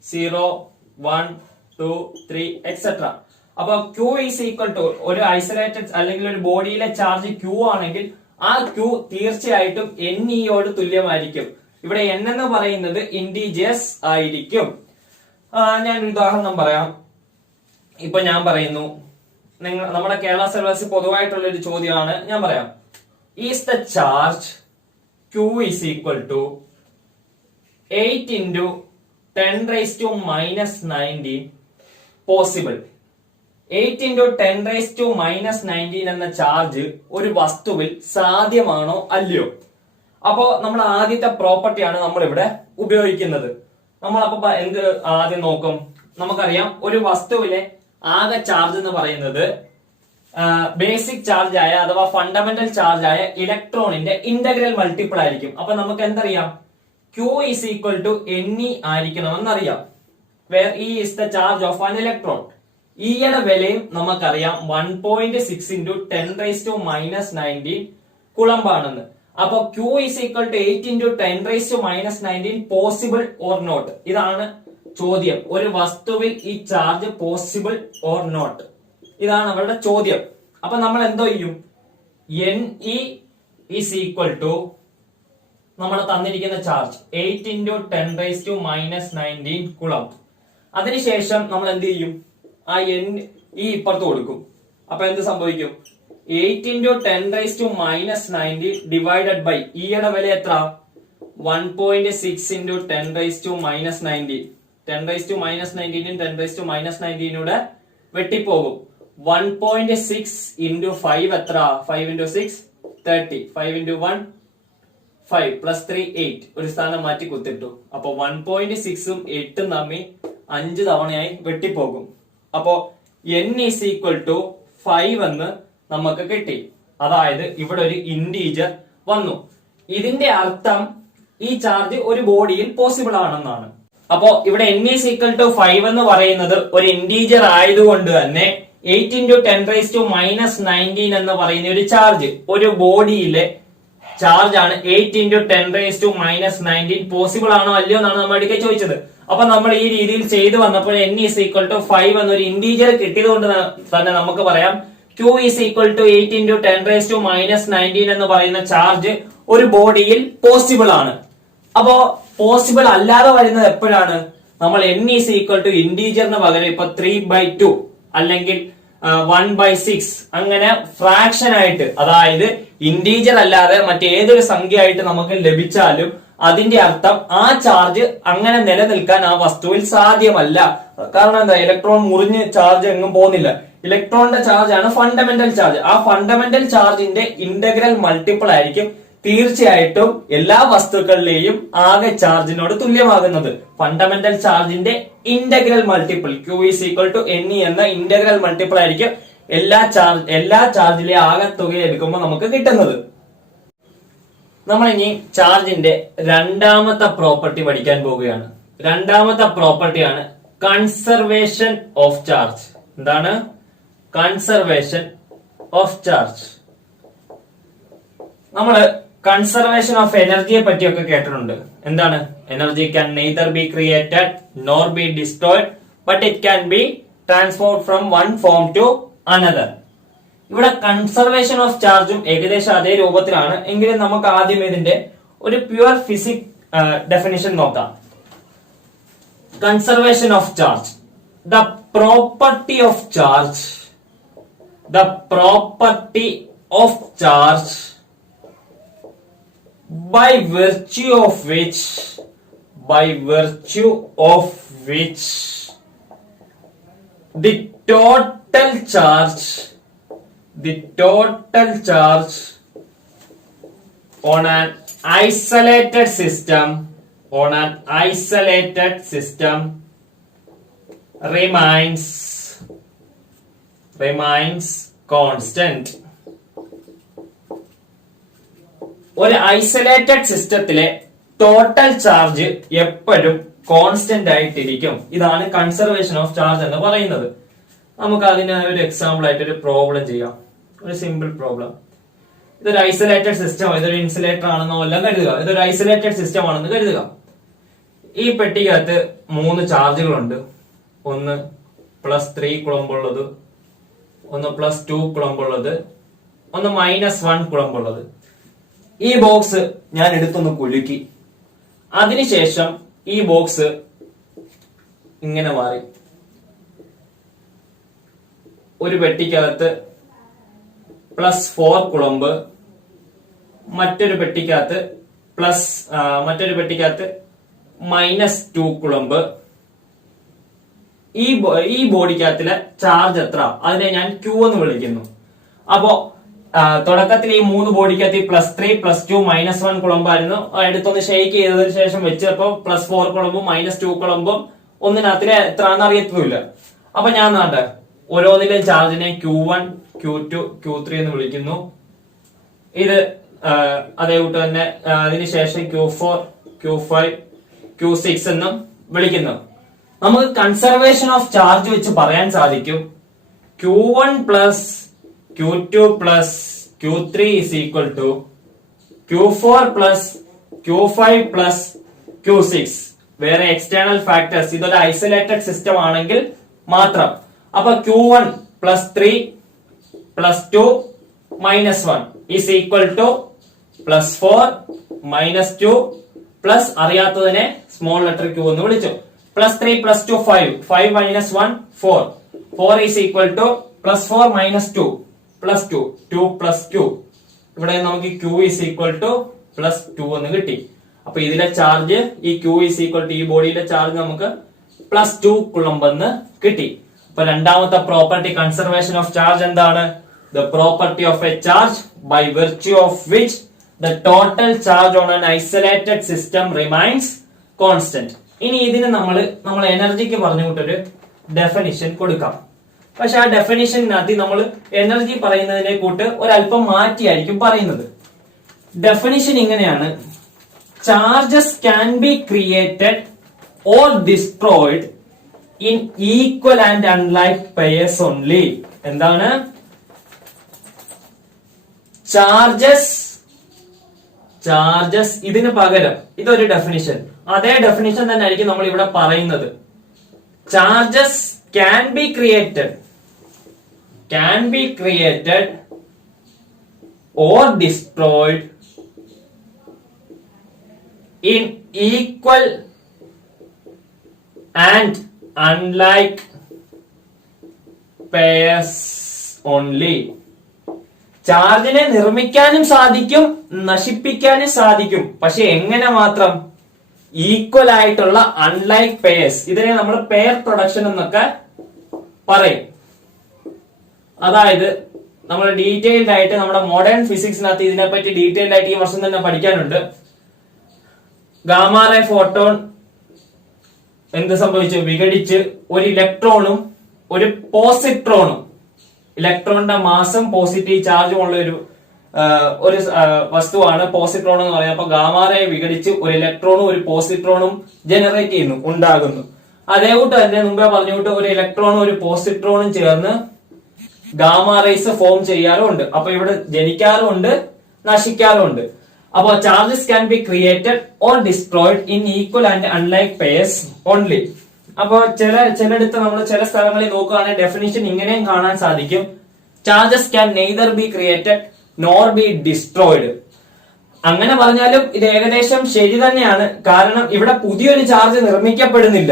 0 1 2 3 etc. അപ്പൊ Q is equal to ഒരു ഐസൊലേറ്റഡ് അല്ലെങ്കിൽ ഒരു ബോഡിയിലെ ചാർജ് Q ആണെങ്കിൽ ആ Q തീർച്ചയായിട്ടും Ne യോട് തുല്യമായിരിക്കും. ഇവിടെ N എന്ന് പറയുന്നത് ഇന്റീജേഴ്സ് ആയിരിക്കും. ഞാൻ ഒരു ഉദാഹരണം പറയാം. ഇപ്പൊ ഞാൻ പറയുന്നു, നമ്മുടെ കേരള സിലബസിൽ പൊതുവായിട്ടുള്ള ഒരു ചോദ്യമാണ്. ഞാൻ പറയാം, is the charge Q is equal to 8 into 10 raised to minus 19 possible? 8 into 10 raised to minus 19 എന്ന ചാർജ് ഒരു വസ്തുവിൽ സാധ്യമാണോ അല്ലയോ? അപ്പോ നമ്മുടെ ആദ്യത്തെ പ്രോപ്പർട്ടിയാണ് നമ്മൾ ഇവിടെ ഉപയോഗിക്കുന്നത്. നമ്മളപ്പോ എന്ത് ആദ്യം നോക്കും? നമുക്കറിയാം ഒരു വസ്തുവിലെ ആകെ ചാർജ് എന്ന് പറയുന്നത് ബേസിക് ചാർജ് ആയ അഥവാ ഫണ്ടമെന്റൽ ചാർജ് ആയ ഇലക്ട്രോണിന്റെ ഇന്റഗ്രൽ മൾട്ടിപ്പിൾ ആയിരിക്കും. അപ്പൊ നമുക്ക് എന്തറിയാം? Q is equal to Ne ആയിരിക്കണമെന്നറിയാം. Where E is the charge of an electron. ഈയുടെ വിലയും നമുക്കറിയാം 1.6 into 10 raised to minus 19 coulomb ആണെന്ന്. അപ്പൊ Q is equal to 8 into 10 raised to minus 19 possible or not? ഇതാണ് ചോദ്യം. ഒരു വസ്തുവിൽ ഈ ചാർജ് പോസിബിൾ ഓർ നോട്ട്? ഇതാണ് അവരുടെ ചോദ്യം. അപ്പൊ നമ്മൾ എന്തോ ചെയ്യും? Ne is equal to നമ്മൾ തന്നിരിക്കുന്ന charge 8 into 10 raised to minus 19 coulomb. അതിനുശേഷം നമ്മൾ എന്ത് ചെയ്യും? ആ E ഇപ്പുറത്ത് കൊടുക്കും. അപ്പൊ എന്ത് സംഭവിക്കും? 8 into 10 raised to minus 90 divided by ഈയുടെ വില എത്ര? 1.6 into 10 raised to minus 90. 10 raised to minus 19 10 raised to minus 19 വെട്ടിപ്പോകും. 1.6 into 5 എത്ര? 5 into 6 30. 5 into 1 5 plus 3 8. ഒരു സ്ഥാനം മാറ്റി കുത്തിട്ടു. അപ്പൊ 1.6 ഉം 8 ഉം തമ്മിൽ 5 തവണയായി വെട്ടിപ്പോകും. അപ്പോ N is equal to 5 എന്ന് നമുക്ക് കിട്ടി. അതായത് ഇവിടെ ഒരു ഇന്റീജർ വന്നു. ഇതിന്റെ അർത്ഥം ഈ ചാർജ് ഒരു ബോഡിയിൽ പോസിബിൾ ആണെന്നാണ്. അപ്പോ ഇവിടെ N is equal to 5 എന്ന് പറയുന്നത് ഒരു ഇന്റീജർ ആയതുകൊണ്ട് തന്നെ 8 into 10 raised to minus 19 എന്ന് പറയുന്ന ഒരു ചാർജ് ഒരു ബോഡിയിലെ ചാർജ് ആണ് 8 × 10⁻⁻19 പോസിബിൾ ആണോ അല്ലയോ എന്നാണ് നമ്മൾ ഇടയ്ക്ക് ചോദിച്ചത്. അപ്പൊ നമ്മൾ ഈ രീതിയിൽ ചെയ്തു വന്നപ്പോൾ n = 5 എന്നൊരു ഇന്റീജർ കിട്ടിയത് കൊണ്ട് തന്നെ നമുക്ക് പറയാം Q = 8 × 10⁻⁻19 എന്ന് പറയുന്ന ചാർജ് ഒരു ബോഡിയിൽ പോസിബിൾ ആണ്. അപ്പോ പോസിബിൾ അല്ലാതെ വരുന്നത് എപ്പോഴാണ്? നമ്മൾ n = ഇന്റീജറിന് പകരം ഇപ്പൊ 3/2 അല്ലെങ്കിൽ 1/6 അങ്ങനെ ഫ്രാക്ഷൻ ആയിട്ട്, അതായത് ഇന്റീജർ അല്ലാതെ മറ്റേതൊരു സംഖ്യ ആയിട്ട് നമുക്ക് ലഭിച്ചാലും അതിന്റെ അർത്ഥം ആ ചാർജ് അങ്ങനെ നിലനിൽക്കാൻ ആ വസ്തുവിൽ സാധ്യമല്ല. കാരണം എന്താ? ഇലക്ട്രോൺ മുറിഞ്ഞ് ചാർജ് എങ്ങും പോകുന്നില്ല. ഇലക്ട്രോണിന്റെ ചാർജ് ആണ് ഫണ്ടമെന്റൽ ചാർജ്. ആ ഫണ്ടമെന്റൽ ചാർജിന്റെ ഇന്റഗ്രൽ മൾട്ടിപ്പിൾ ആയിരിക്കും തീർച്ചയായിട്ടും എല്ലാ വസ്തുക്കളിലെയും ആകെ ചാർജിനോട് തുല്യമാകുന്നത്. ഫണ്ടമെന്റൽ ചാർജിന്റെ ഇന്റഗ്രൽ മൾട്ടിപ്പിൾ Q = NE എന്ന ഇന്റഗ്രൽ മൾട്ടിപ്പിൾ ആയിരിക്കും എല്ലാ ചാർജിലെ ആകെ തുക എടുക്കുമ്പോൾ നമുക്ക് കിട്ടുന്നത്. നമ്മൾ ഇനി ചാർജിന്റെ രണ്ടാമത്തെ പ്രോപ്പർട്ടി പഠിക്കാൻ പോവുകയാണ്. രണ്ടാമത്തെ പ്രോപ്പർട്ടിയാണ് കൺസർവേഷൻ ഓഫ് ചാർജ്. എന്താണ് കൺസർവേഷൻ ഓഫ് ചാർജ്? നമ്മള് കൺസർവേഷൻ ഓഫ് എനർജിയെ പറ്റിയൊക്കെ കേട്ടിട്ടുണ്ട്. എന്താണ്? Energy can neither be created nor be destroyed but it can be transformed from one form to another. ഇവിടെ കൺസർവേഷൻ ഓഫ് ചാർജും ഏകദേശം അതേ രൂപത്തിലാണ്. എങ്കിലും നമുക്ക് ആദ്യം ഇതിന്റെ ഒരു പ്യുവർ ഫിസിക്സ് ഡെഫിനിഷൻ നോക്കാം. Conservation of charge: the property of charge, the property of charge by virtue of which the total charge on an isolated system remains constant. ഒരു ഐസൊലേറ്റഡ് സിസ്റ്റത്തിലെ ടോട്ടൽ ചാർജ് എപ്പോഴും കോൺസ്റ്റന്റ് ആയിട്ടിരിക്കും. ഇതാണ് കൺസർവേഷൻ ഓഫ് ചാർജ് എന്ന് പറയുന്നത്. നമുക്ക് അതിന് ഒരു എക്സാമ്പിൾ ആയിട്ട് ഒരു പ്രോബ്ലം ചെയ്യാം. ഒരു സിമ്പിൾ പ്രോബ്ലം. ഇതൊരു ഐസൊലേറ്റഡ് സിസ്റ്റം, ഇതൊരു ഇൻസുലേറ്റർ ആണെന്നോ എല്ലാം കരുതുക. ഇതൊരു ഐസൊലേറ്റഡ് സിസ്റ്റം ആണെന്ന് കരുതുക. ഈ പെട്ടിക്കകത്ത് 3 ചാർജുകളുണ്ട്. ഒന്ന് +3 കുളമ്പുള്ളത്, ഒന്ന് +2 കുളമ്പുള്ളത്, ഒന്ന് -1 കുളമ്പുള്ളത്. ഈ ബോക്സ് ഞാൻ എടുത്തൊന്ന് കുലുക്കി. അതിനുശേഷം ഈ ബോക്സ് ഇങ്ങനെ മാറി. ഒരു പെട്ടിക്കകത്ത് +4 കുളമ്പ്, മറ്റൊരു പെട്ടിക്കകത്ത് -2 കുളമ്പ്. ഈ ബോഡിക്കകത്തിലെ ചാർജ് എത്ര? അതിനെ ഞാൻ Q എന്ന് വിളിക്കുന്നു. അപ്പോ തുടക്കത്തിൽ ഈ 3 ബോഡിക്കകത്ത് +3 +2 -1 കുളമ്പായിരുന്നു. എടുത്തൊന്ന് ഷെയ്ക്ക് ചെയ്തതിനു ശേഷം വെച്ചപ്പോ +4 കുളമ്പും -2 കുളമ്പും ഒന്നിനകത്തിലെ എത്രയാണെന്ന് അറിയത്തുമില്ല. അപ്പൊ ഞാൻ നാട്ടെ ഓരോന്നിലെയും ചാർജിനെ Q1 Q2 Q3 എന്ന് വിളിക്കുന്നു. ഇത് അതേ കൂട്ട് തന്നെ അതിനുശേഷം Q4 Q5 Q6 എന്നും വിളിക്കുന്നു. നമുക്ക് കൺസർവേഷൻ ഓഫ് ചാർജ് വെച്ച് പറയാൻ സാധിക്കും Q1 Q2 Q3 = Q4 Q5 Q6. വേറെ എക്സ്റ്റേണൽ ഫാക്ടേഴ്സ്, ഇതൊരു ഐസൊലേറ്റഡ് സിസ്റ്റം ആണെങ്കിൽ മാത്രം. അപ്പൊ Q1 +3 +2 -1 +4 -2 പ്ലസ് അറിയാത്തതിനെ സ്മോൾ ലെറ്റർ Q എന്ന് വിളിച്ചു. +3 +2 5 5 -1 4 4 +4 -2 +2 2 +2. ഇവിടെ നമുക്ക് Q +2 എന്ന് കിട്ടി. അപ്പൊ ഇതിലെ ചാർജ് ഈ Q ഈ ബോഡിയിലെ ചാർജ് നമുക്ക് +2 കുളമ്പ് എന്ന് കിട്ടി. അപ്പൊ രണ്ടാമത്തെ പ്രോപ്പർട്ടി കൺസർവേഷൻ ഓഫ് ചാർജ് എന്താണ്? The property of a charge by virtue of which the total charge on an isolated system remains constant. ഇനി ഇതിന് നമ്മൾ എനർജിക്ക് പറഞ്ഞു വിട്ടൊരു ഡെഫിനിഷൻ കൊടുക്കാം. പക്ഷെ ആ ഡെഫിനിഷനകത്ത് നമ്മൾ എനർജി പറയുന്നതിനെ കൂട്ട് ഒരല്പം മാറ്റിയായിരിക്കും പറയുന്നത്. ഡെഫിനിഷൻ ഇങ്ങനെയാണ്: charges can B created or destroyed in equal and unlike pairs only. എന്താണ്? ചാർജസ് ചാർജസ് ഇതിന് പകരം ഇതൊരു ഡെഫിനിഷൻ, അതേ ഡെഫിനിഷൻ തന്നെ ആയിരിക്കും നമ്മൾ ഇവിടെ പറയുന്നത്. Charges can be created or destroyed in equal and unlike pairs only. ചാർജിനെ നിർമ്മിക്കാനും സാധിക്കും, നശിപ്പിക്കാനും സാധിക്കും. പക്ഷെ എങ്ങനെ മാത്രം? ഈക്വൽ ആയിട്ടുള്ള അൺലൈക്ക് പെയർസ്. ഇതിനെ നമ്മൾ പെയർ പ്രൊഡക്ഷൻ എന്നൊക്കെ പറയും. അതായത് നമ്മൾ ഡീറ്റെയിൽഡ് ആയിട്ട് നമ്മുടെ മോഡേൺ ഫിസിക്സിനകത്ത് ഇതിനെപ്പറ്റി ഡീറ്റെയിൽഡ് ആയിട്ട് ഈ വർഷം തന്നെ പഠിക്കാനുണ്ട്. ഗാമാ റേ ഫോട്ടോൺ എന്ത് സംഭവിച്ചു? വിഘടിച്ച് ഒരു ഇലക്ട്രോണും ഒരു പോസിട്രോണും, ഇലക്ട്രോണിന്റെ മാസം പോസിറ്റീവ് ചാർജും ഉള്ള ഒരു വസ്തുവാണ് പോസിട്രോൺ എന്ന് പറയുന്നത്. അപ്പൊ ഗാമാ റേ വിഘടിച്ച് ഒരു ഇലക്ട്രോണും ഒരു പോസിട്രോണും ജനറേറ്റ് ചെയ്യുന്നു, ഉണ്ടാകുന്നു. അതേ കൂട്ട് തന്നെ മുമ്പേ പറഞ്ഞുകൂട്ട് ഒരു ഇലക്ട്രോണും ഒരു പോസിട്രോണും ചേർന്ന് ഗാമാ റേസ് ഫോം ചെയ്യാറുമുണ്ട്. അപ്പൊ ഇവിടെ ജനിക്കാറുമുണ്ട്, നശിക്കാറുമുണ്ട്. അപ്പൊ charges can B created or destroyed in equal and unlike pairs only. അപ്പൊ ചിലയിടത്ത് നമ്മൾ ചില സ്ഥലങ്ങളിൽ നോക്കുകയാണെങ്കിൽ ഡെഫിനിഷൻ ഇങ്ങനെയും കാണാൻ സാധിക്കും. Charges can neither be created nor B destroyed. അങ്ങനെ പറഞ്ഞാലും ഇത് ഏകദേശം ശരി തന്നെയാണ്. കാരണം ഇവിടെ പുതിയൊരു ചാർജ് നിർമ്മിക്കപ്പെടുന്നില്ല.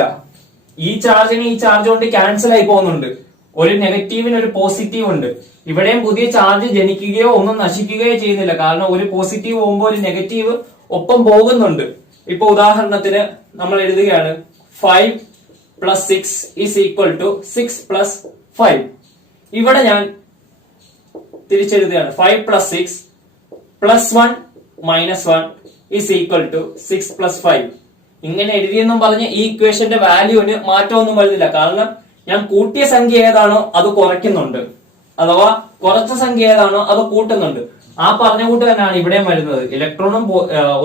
ഈ ചാർജിന് ഈ ചാർജ് കൊണ്ട് ക്യാൻസൽ ആയി പോകുന്നുണ്ട്. ഒരു നെഗറ്റീവിന് ഒരു പോസിറ്റീവ് ഉണ്ട്. ഇവിടെയും പുതിയ ചാർജ് ജനിക്കുകയോ ഒന്നും നശിക്കുകയോ ചെയ്യുന്നില്ല. കാരണം ഒരു പോസിറ്റീവ് പോകുമ്പോൾ ഒരു നെഗറ്റീവ് ഒപ്പം പോകുന്നുണ്ട്. ഇപ്പൊ ഉദാഹരണത്തിന് നമ്മൾ എഴുതുകയാണ് 5 + 6 = 6 + 5. ഇവിടെ ഞാൻ തിരിച്ചെഴുതുകയാണ് 5 + 6 + 1 - 1 = 6 + 5. ഇങ്ങനെ എഴുതിയെന്നും പറഞ്ഞ് ഈ ഇക്വേഷന്റെ വാല്യൂവിന് മാറ്റമൊന്നും വരുന്നില്ല. കാരണം ഞാൻ കൂട്ടിയ സംഖ്യ ഏതാണോ അത് കുറയ്ക്കുന്നുണ്ട്, അഥവാ കുറച്ച സംഖ്യ ഏതാണോ അത് കൂട്ടുന്നുണ്ട്. ആ പറഞ്ഞ കൂട്ട് തന്നെയാണ് ഇവിടെയും വരുന്നത്.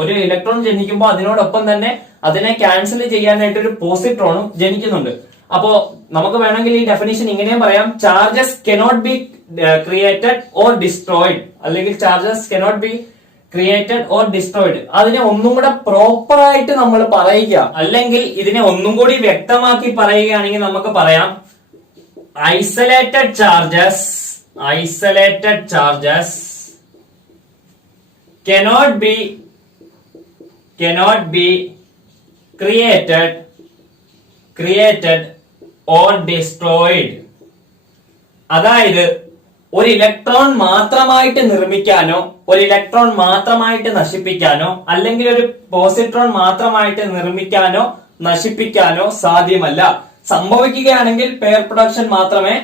ഒരു ഇലക്ട്രോൺ ജനിക്കുമ്പോൾ അതിനോടൊപ്പം തന്നെ അതിനെ ക്യാൻസൽ ചെയ്യാനായിട്ട് ഒരു പോസിട്രോണും ജനിക്കുന്നുണ്ട്. അപ്പോ നമുക്ക് വേണമെങ്കിൽ ഈ ഡെഫിനിഷൻ ഇങ്ങനെയും പറയാം: charges cannot be created or destroyed, അല്ലെങ്കിൽ charges cannot be created or destroyed. അതിനെ ഒന്നും കൂടെ പ്രോപ്പർ ആയിട്ട് നമ്മൾ പറയുക, അല്ലെങ്കിൽ ഇതിനെ ഒന്നും കൂടി വ്യക്തമാക്കി പറയുകയാണെങ്കിൽ നമുക്ക് പറയാം isolated charges cannot be created or destroyed. അതായത് ഒരു ഇലക്ട്രോൺ മാത്രമായിട്ട് നിർമ്മിക്കാനോ ഒരു ഇലക്ട്രോൺ മാത്രമായിട്ട് നശിപ്പിക്കാനോ അല്ലെങ്കിൽ ഒരു പോസിട്രോൺ മാത്രമായിട്ട് നിർമ്മിക്കാനോ നശിപ്പിക്കാനോ സാധ്യമല്ല. സംഭവിക്കുകയാണെങ്കിൽ പെയർ പ്രൊഡക്ഷൻ മാത്രമേ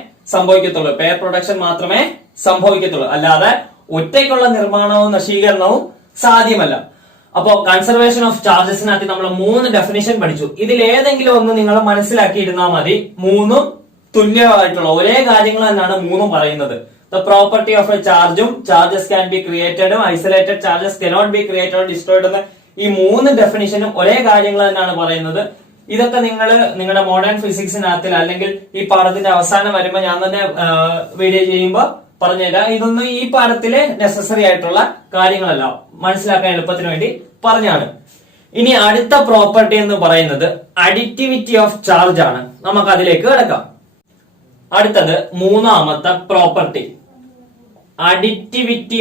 സംഭവിക്കത്തുള്ളൂ. അല്ലാതെ ഒറ്റയ്ക്കുള്ള നിർമ്മാണവും നശീകരണവും സാധ്യമല്ല. അപ്പോ കൺസർവേഷൻ ഓഫ് ചാർജസിനകത്ത് നമ്മൾ 3 ഡെഫിനിഷൻ പഠിച്ചു. ഇതിൽ ഏതെങ്കിലും ഒന്ന് നിങ്ങൾ മനസ്സിലാക്കിയിരുന്നാൽ മതി. മൂന്നും തുല്യമായിട്ടുള്ള ഒരേ കാര്യങ്ങൾ തന്നെയാണ് മൂന്നും പറയുന്നത്. ദ പ്രോപ്പർട്ടി ഓഫ് എ ചാർജും ചാർജസ് ക്യാൻ ബി ക്രിയേറ്റഡും isolated charges cannot be created destroyed എന്ന ഈ 3 ഡെഫിനിഷനും ഒരേ കാര്യങ്ങൾ തന്നെയാണ് പറയുന്നത്. ഇതൊക്കെ നിങ്ങൾ നിങ്ങളുടെ മോഡേൺ ഫിസിക്സിനകത്തിൽ അല്ലെങ്കിൽ ഈ പാഠത്തിന്റെ അവസാനം വരുമ്പോൾ ഞാൻ തന്നെ വീഡിയോ ചെയ്യുമ്പോൾ പറഞ്ഞുതരാം. ഇതൊന്നും ഈ പാഠത്തിലെ നെസസറി ആയിട്ടുള്ള കാര്യങ്ങളല്ല, മനസ്സിലാക്കാൻ എളുപ്പത്തിന് വേണ്ടി പറഞ്ഞാണ്. ഇനി അടുത്ത പ്രോപ്പർട്ടി എന്ന് പറയുന്നത് അഡിറ്റിവിറ്റി ഓഫ് ചാർജ് ആണ്. നമുക്ക് അതിലേക്ക് കിടക്കാം. അടുത്തത് മൂന്നാമത്തെ പ്രോപ്പർട്ടി അഡിറ്റിവിറ്റി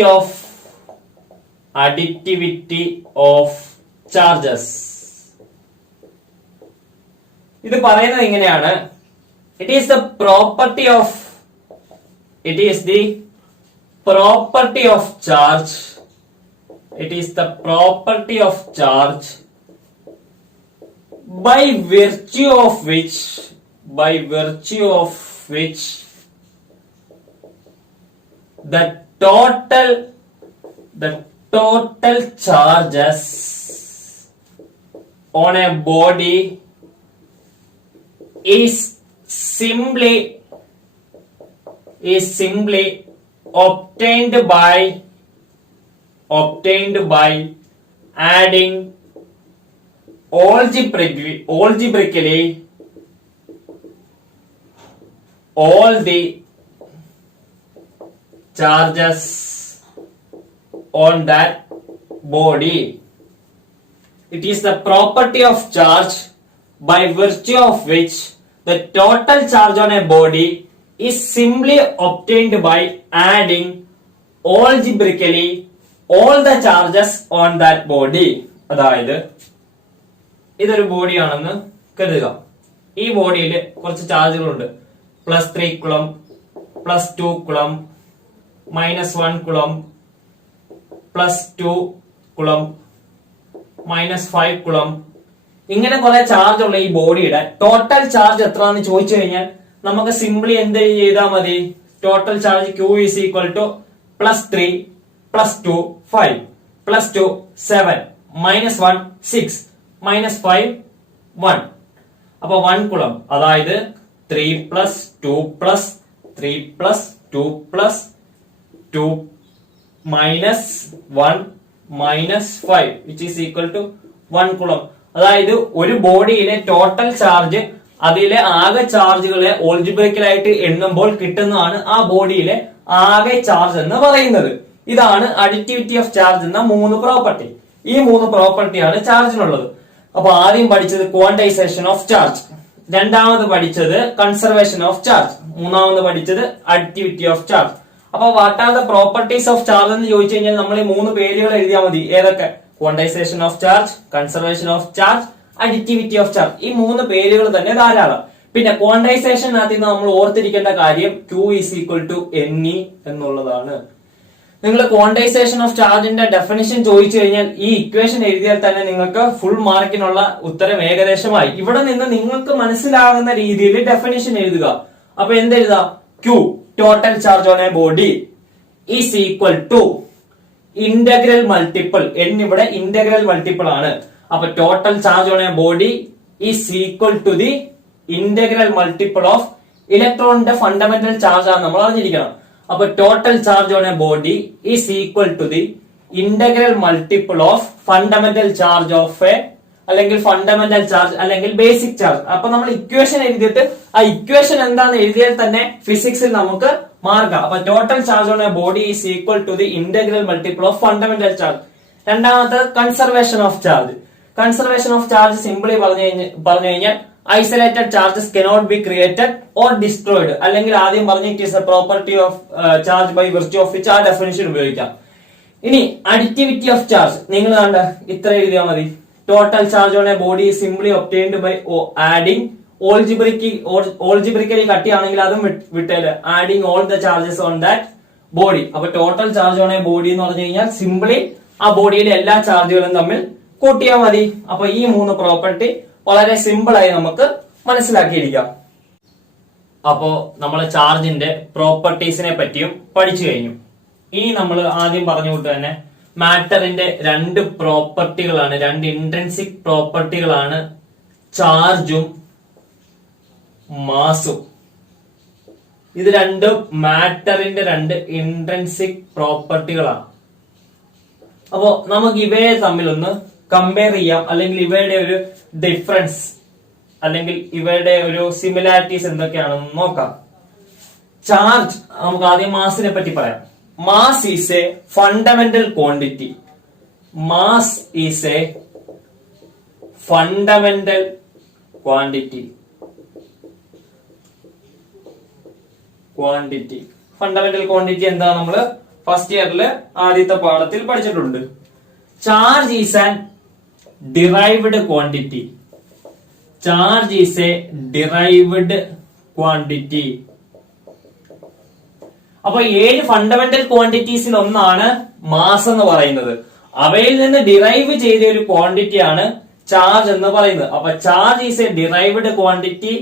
ഓഫ് ചാർജസ്. ഇത് പറയുന്നത് ഇങ്ങനെയാണ്: it is the property of charge by virtue of which the total charges on a body is simply obtained by adding algebraically all the charges on that body. It is the property of charge by virtue of which the total charge on a body is simply obtained by adding algebraically all the charges on that body. അതായത് ഇതൊരു ബോഡി ആണെന്ന് കരുതുക. ഈ ബോഡിയിൽ കുറച്ച് ചാർജുകളുണ്ട്. +3 കുളം, +2 കുളം, -1 കുളം, +2 കുളം, -5 കുളം, ഇങ്ങനെ കുറെ ചാർജ് ഉള്ള ഈ ബോഡിയുടെ ടോട്ടൽ ചാർജ് എത്രയാണെന്ന് ചോദിച്ചു കഴിഞ്ഞാൽ നമുക്ക് സിംപ്ലി എന്ത് ചെയ്താൽ മതി? Total charge Q is equal to +3 +2 5 +2 7 -1 6 -5 1. അപ്പൊ 1 കുളം, അതായത് 3 + 2 + 3 + 2 + 2 -1 -5 which is equal to 1 കുളം. അതായത് ഒരു ബോഡിയിലെ ടോട്ടൽ ചാർജ് അതിലെ ആകെ ചാർജുകളെ ഓൾജിബ്രൈക്കലായിട്ട് എണ്ണുമ്പോൾ കിട്ടുന്നതാണ് ആ ബോഡിയിലെ ആകെ ചാർജ് എന്ന് പറയുന്നത്. ഇതാണ് അഡിറ്റിവിറ്റി ഓഫ് ചാർജ് എന്ന 3 പ്രോപ്പർട്ടി. ഈ 3 പ്രോപ്പർട്ടിയാണ് ചാർജിനുള്ളത്. അപ്പൊ ആദ്യം പഠിച്ചത് ക്വാണ്ടൈസേഷൻ ഓഫ് ചാർജ്, രണ്ടാമത് പഠിച്ചത് കൺസർവേഷൻ ഓഫ് ചാർജ്, മൂന്നാമത് പഠിച്ചത് അഡിറ്റിവിറ്റി ഓഫ് ചാർജ്. അപ്പൊ what are the properties of charge എന്ന് ചോദിച്ചു കഴിഞ്ഞാൽ നമ്മൾ ഈ 3 പേരുകൾ എഴുതിയാൽ മതി. ഏതൊക്കെ? Quantisation of charge, conservation of charge, additivity of charge. ഈ 3 പേരുകൾ തന്നെ ധാരാളം. പിന്നെ ക്വാണ്ടൈസേഷനകത്ത് നമ്മൾ ഓർത്തിരിക്കേണ്ട കാര്യം Q is equal to Ne എന്നുള്ളതാണ്. നിങ്ങൾ ക്വാണ്ടൈസേഷൻ ഓഫ് ചാർജിന്റെ ഡെഫിനിഷൻ ചോദിച്ചു കഴിഞ്ഞാൽ ഈ ഇക്വേഷൻ എഴുതിയാൽ തന്നെ നിങ്ങൾക്ക് ഫുൾ മാർക്കിനുള്ള ഉത്തരം ഏകദേശമായി. ഇവിടെ നിന്ന് നിങ്ങൾക്ക് മനസ്സിലാകുന്ന രീതിയിൽ ഡെഫിനിഷൻ എഴുതുക. അപ്പൊ എന്തെഴുതാം? Q total charge on a body is equal to integral multiple. എന്നിവിടെ ഇന്റഗ്രൽ മൾട്ടിപ്പിൾ ആണ്. അപ്പൊ total charge on a body is equal to the integral multiple of ഇലക്ട്രോണിന്റെ ഫണ്ടമെന്റൽ ചാർജ് ആണ് നമ്മൾ അറിഞ്ഞിരിക്കണം. അപ്പൊ total charge on a body is equal to the integral multiple of fundamental charge of e, അല്ലെങ്കിൽ ഫണ്ടമെന്റൽ ചാർജ് അല്ലെങ്കിൽ ബേസിക് ചാർജ്. അപ്പൊ നമ്മൾ ഇക്വേഷൻ എഴുതിയിട്ട് ആ ഇക്വേഷൻ എന്താന്ന് എഴുതിയാൽ തന്നെ ഫിസിക്സിൽ നമുക്ക് മാർക്കാം. അപ്പൊ total charge on a body is equal to the integral multiple of fundamental charge. രണ്ടാമത്തെ conservation of charge. Conservation of charge simply പറഞ്ഞു കഴിഞ്ഞാൽ isolated charges cannot be created or destroyed, അല്ലെങ്കിൽ ആദ്യം പറഞ്ഞ it is a property of charge by virtue of which ആ ഡെഫിനിഷൻ ഉപയോഗിക്കാം. ഇനി അഡിറ്റിവിറ്റി ഓഫ് ചാർജ് നിങ്ങൾ കണ്ട ഇത്ര എഴുതിയാൽ മതി. Total charge on a body simply obtained by adding algebraically കട്ടിയാണെങ്കിൽ അതും വിട്ടേല്, adding all the charges on that body. അപ്പൊ total charge on a body എന്ന് പറഞ്ഞു കഴിഞ്ഞാൽ സിംപ്ലി ആ ബോഡിയിലെ എല്ലാ ചാർജുകളും തമ്മിൽ കൂട്ടിയാൽ മതി. അപ്പൊ ഈ 3 പ്രോപ്പർട്ടി വളരെ സിമ്പിൾ ആയി നമുക്ക് മനസ്സിലാക്കിയിരിക്കാം. അപ്പോ നമ്മൾ ചാർജിന്റെ പ്രോപ്പർട്ടീസിനെ പറ്റിയും പഠിച്ചു കഴിഞ്ഞു. ഇനി നമ്മൾ ആദ്യം പറഞ്ഞു കൊണ്ട് തന്നെ മാറ്ററിന്റെ 2 പ്രോപ്പർട്ടികളാണ്, 2 ഇൻട്രിൻസിക് പ്രോപ്പർട്ടികളാണ് ചാർജും മാസും. ഇത് രണ്ടും മാറ്ററിന്റെ 2 ഇൻട്രിൻസിക് പ്രോപ്പർട്ടികളാണ്. അപ്പോ നമുക്ക് ഇവയെ തമ്മിലൊന്ന് കമ്പയർ ചെയ്യാം, അല്ലെങ്കിൽ ഇവയുടെ ഒരു ഡിഫറൻസ് അല്ലെങ്കിൽ ഇവയുടെ ഒരു സിമിലാരിറ്റീസ് എന്തൊക്കെയാണെന്ന് നോക്കാം. ചാർജ്, നമുക്ക് ആദ്യം മാസിനെ പറ്റി പറയാം. Mass is a fundamental quantity. Mass is a fundamental quantity. Fundamental quantity എന്താ നമ്മൾ ഫസ്റ്റ് ഇയറിൽ ആദ്യത്തെ പാഠത്തിൽ പഠിച്ചിട്ടുണ്ട്. Charge is an derived quantity. Charge is a derived quantity. അപ്പൊ 7 ഫണ്ടമെന്റൽ ക്വാണ്ടിറ്റീസിൽ ഒന്നാണ് മാസ് എന്ന് പറയുന്നത്. അവയിൽ നിന്ന് ഡിറൈവ് ചെയ്ത ഒരു ക്വാണ്ടിറ്റിയാണ് ചാർജ് എന്ന് പറയുന്നത്. അപ്പൊ charge is a derived quantity,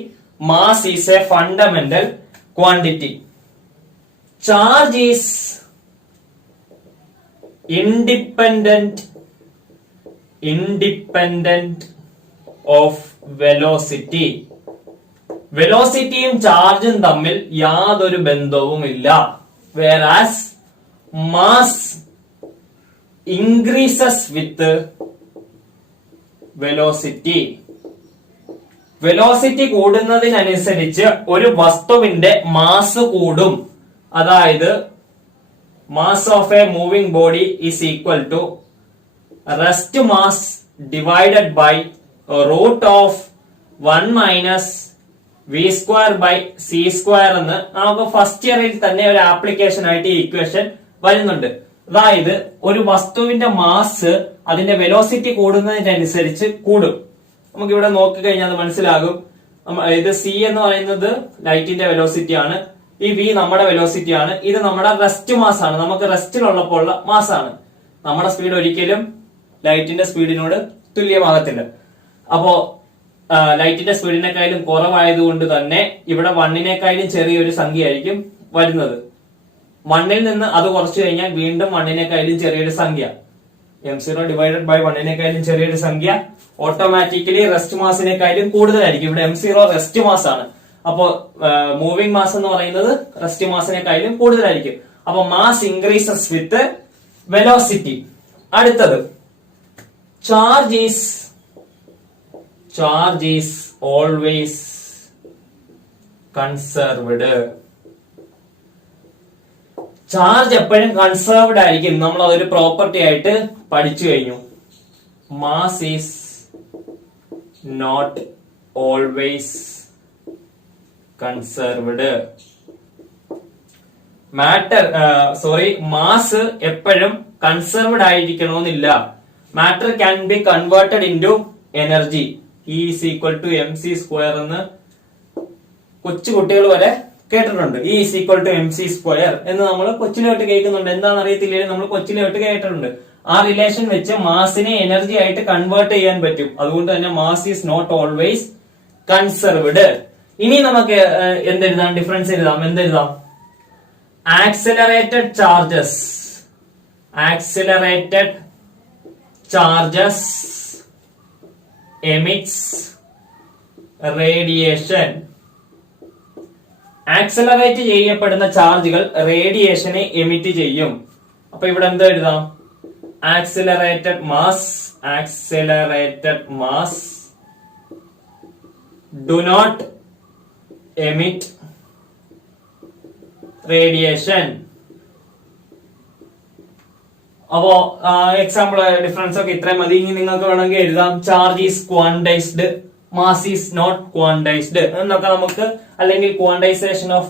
mass is a fundamental quantity. Charge is independent of velocity. വെലോസിറ്റിയും ചാർജും തമ്മിൽ യാതൊരു ബന്ധവുമില്ല. Whereas mass increases with velocity. Velocity കൂടുന്നതിനനുസരിച്ച് ഒരു വസ്തുവിന്റെ മാസ് കൂടും. അതായത് mass of a moving body is equal to rest mass divided by root of 1 minus v square by c square എന്ന് നമുക്ക് ഫസ്റ്റ് ഇയറിൽ തന്നെ ഒരു ആപ്ലിക്കേഷൻ ആയിട്ട് ഈ ഇക്വേഷൻ വരുന്നുണ്ട്. അതായത് ഒരു വസ്തുവിന്റെ മാസ് അതിന്റെ വെലോസിറ്റി കൂടുന്നതിനനുസരിച്ച് കൂടും. നമുക്ക് ഇവിടെ നോക്കിക്കഴിഞ്ഞാൽ അത് മനസ്സിലാകും. ഇത് സി എന്ന് പറയുന്നത് ലൈറ്റിന്റെ വെലോസിറ്റി ആണ്, ഈ വി നമ്മുടെ വെലോസിറ്റി ആണ്, ഇത് നമ്മുടെ റെസ്റ്റ് മാസ് ആണ്, നമുക്ക് റെസ്റ്റിലുള്ളപ്പോൾ ഉള്ള മാസ് ആണ്. നമ്മുടെ സ്പീഡ് ഒരിക്കലും ലൈറ്റിന്റെ സ്പീഡിനോട് തുല്യമാകത്തില്ല. അപ്പോ ലൈറ്റിന്റെ സ്പീഡിനെക്കാളും കുറവായതുകൊണ്ട് തന്നെ ഇവിടെ 1നേക്കാളും ചെറിയൊരു സംഖ്യ ആയിരിക്കും വരുന്നത്. 1ൽ നിന്ന് അത് കുറച്ചു കഴിഞ്ഞാൽ വീണ്ടും 1നേക്കാളും ചെറിയൊരു സംഖ്യ, m0 ഡിവൈഡഡ് ബൈ 1നേക്കാളും ചെറിയൊരു സംഖ്യ ഓട്ടോമാറ്റിക്കലി റെസ്റ്റ് മാസിനെക്കാളും കൂടുതലായിരിക്കും. ഇവിടെ m0 റെസ്റ്റ് മാസ് ആണ്, അപ്പോ മൂവിംഗ് മാസ് എന്ന് പറയുന്നത് റെസ്റ്റ് മാസിനെക്കാളും കൂടുതലായിരിക്കും. അപ്പൊ മാസ് ഇൻക്രീസസ് വിത്ത് വെലോസിറ്റി. അടുത്തത് charge is always conserved. Charge എപ്പോഴും കൺസർവ്ഡ് ആയിരിക്കും. നമ്മൾ അതൊരു പ്രോപ്പർട്ടി ആയിട്ട് പഠിച്ചു കഴിഞ്ഞു. Mass is not always conserved. Mass എപ്പോഴും കൺസർവ്ഡ് ആയിരിക്കണമെന്നില്ല. Matter can be converted into energy. E is equal to mc square എന്ന് കൊച്ചു കുട്ടികൾ വരെ കേട്ടിട്ടുണ്ട്. E is equal to mc square എന്ന് നമ്മൾ കൊച്ചിലോട്ട് കേൾക്കുന്നുണ്ട്. എന്താണെന്ന് അറിയത്തില്ലെങ്കിൽ നമ്മൾ കൊച്ചിലോട്ട് കേട്ടിട്ടുണ്ട്. ആ റിലേഷൻ വെച്ച് മാസിനെ എനർജി ആയിട്ട് കൺവേർട്ട് ചെയ്യാൻ പറ്റും. അതുകൊണ്ട് തന്നെ mass is not always conserved. ഇനി നമുക്ക് എന്തെഴുതാം? ഡിഫറൻസ് എഴുതാം. എന്തെഴുതാം? Accelerated charges emits radiation. Accelerate ചെയ്യപ്പെടുന്ന ചാർജുകൾ റേഡിയേഷനെ എമിറ്റ് ചെയ്യും. അപ്പൊ ഇവിടെ എന്താ എഴുതാം? Accelerated mass do not emit radiation. അപ്പോ എക്സാമ്പിൾ ഡിഫറൻസ് ഒക്കെ ഇത്രയും മതി. ഇനി നിങ്ങൾക്ക് വേണമെങ്കിൽ എഴുതാം charge is quantized, mass is not quantized എന്നൊക്കെ നമുക്ക്, അല്ലെങ്കിൽ ക്വാണ്ടൈസേഷൻ ഓഫ്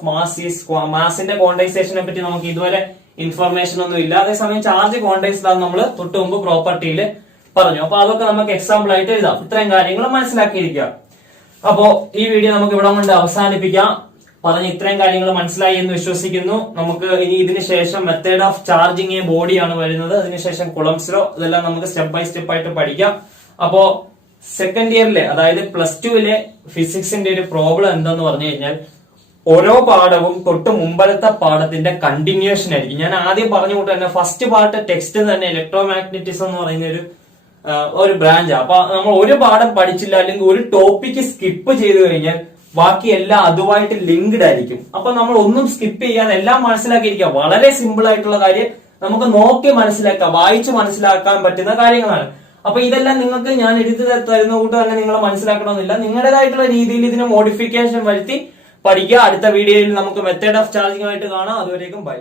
മാസിന്റെ ക്വാണ്ടൈസേഷനെ പറ്റി നമുക്ക് ഇതുവരെ ഇൻഫർമേഷൻ ഒന്നും ഇല്ല. അതേസമയം ചാർജ് ക്വാണ്ടൈസ്ഡ് ആണ് നമ്മൾ തൊട്ട് മുമ്പ് പ്രോപ്പർട്ടിയിൽ പറഞ്ഞു. അപ്പൊ അതൊക്കെ നമുക്ക് എക്സാമ്പിൾ ആയിട്ട് എഴുതാം. ഇത്രയും കാര്യങ്ങൾ മനസ്സിലാക്കിയിരിക്കുക. അപ്പോ ഈ വീഡിയോ നമുക്ക് ഇവിടെ കൊണ്ട് അവസാനിപ്പിക്കാം. പറഞ്ഞ ഇത്രയും കാര്യങ്ങൾ മനസ്സിലായി എന്ന് വിശ്വസിക്കുന്നു. നമുക്ക് ഇനി ഇതിന് ശേഷം മെത്തേഡ് ഓഫ് ചാർജിങ് എ ബോഡിയാണ് വരുന്നത്. അതിനുശേഷം കുളംബ്സ് ലോ, ഇതെല്ലാം നമുക്ക് സ്റ്റെപ്പ് ബൈ സ്റ്റെപ്പ് ആയിട്ട് പഠിക്കാം. അപ്പോ സെക്കൻഡ് ഇയറിലെ, അതായത് +2 ഫിസിക്സിന്റെ ഒരു പ്രോബ്ലം എന്താന്ന് പറഞ്ഞു കഴിഞ്ഞാൽ, ഓരോ പാഠവും തൊട്ട് മുമ്പത്തെ പാഠത്തിന്റെ കണ്ടിന്യൂഷൻ ആയിരിക്കും. ഞാൻ ആദ്യം പറഞ്ഞുകൊണ്ട് തന്നെ ഫസ്റ്റ് പാർട്ട് ടെക്സ്റ്റ് തന്നെ ഇലക്ട്രോമാഗ്നറ്റിസം എന്ന് പറയുന്ന ഒരു ബ്രാഞ്ച്. അപ്പൊ നമ്മൾ ഒരു പാഠം പഠിച്ചില്ല, അല്ലെങ്കിൽ ഒരു ടോപ്പിക്ക് സ്കിപ്പ് ചെയ്തു കഴിഞ്ഞാൽ ബാക്കി എല്ലാം അതുമായിട്ട് ലിങ്ക്ഡ് ആയിരിക്കും. അപ്പൊ നമ്മൾ ഒന്നും സ്കിപ്പ് ചെയ്യാതെ എല്ലാം മനസ്സിലാക്കിയിരിക്കുക. വളരെ സിമ്പിൾ ആയിട്ടുള്ള കാര്യം നമുക്ക് നോക്കി മനസ്സിലാക്കാം, വായിച്ച് മനസ്സിലാക്കാൻ പറ്റുന്ന കാര്യങ്ങളാണ്. അപ്പൊ ഇതെല്ലാം നിങ്ങൾക്ക് ഞാൻ എഴുതി തരുന്ന കൂട്ട് തന്നെ നിങ്ങൾ മനസ്സിലാക്കണമെന്നില്ല. നിങ്ങളുടേതായിട്ടുള്ള രീതിയിൽ ഇതിന് മോഡിഫിക്കേഷൻ വരുത്തി പഠിക്കുക. അടുത്ത വീഡിയോയിൽ നമുക്ക് മെത്തേഡ് ഓഫ് ചാർജിംഗ് ആയിട്ട് കാണാം. അതുവരേക്കും ബൈ.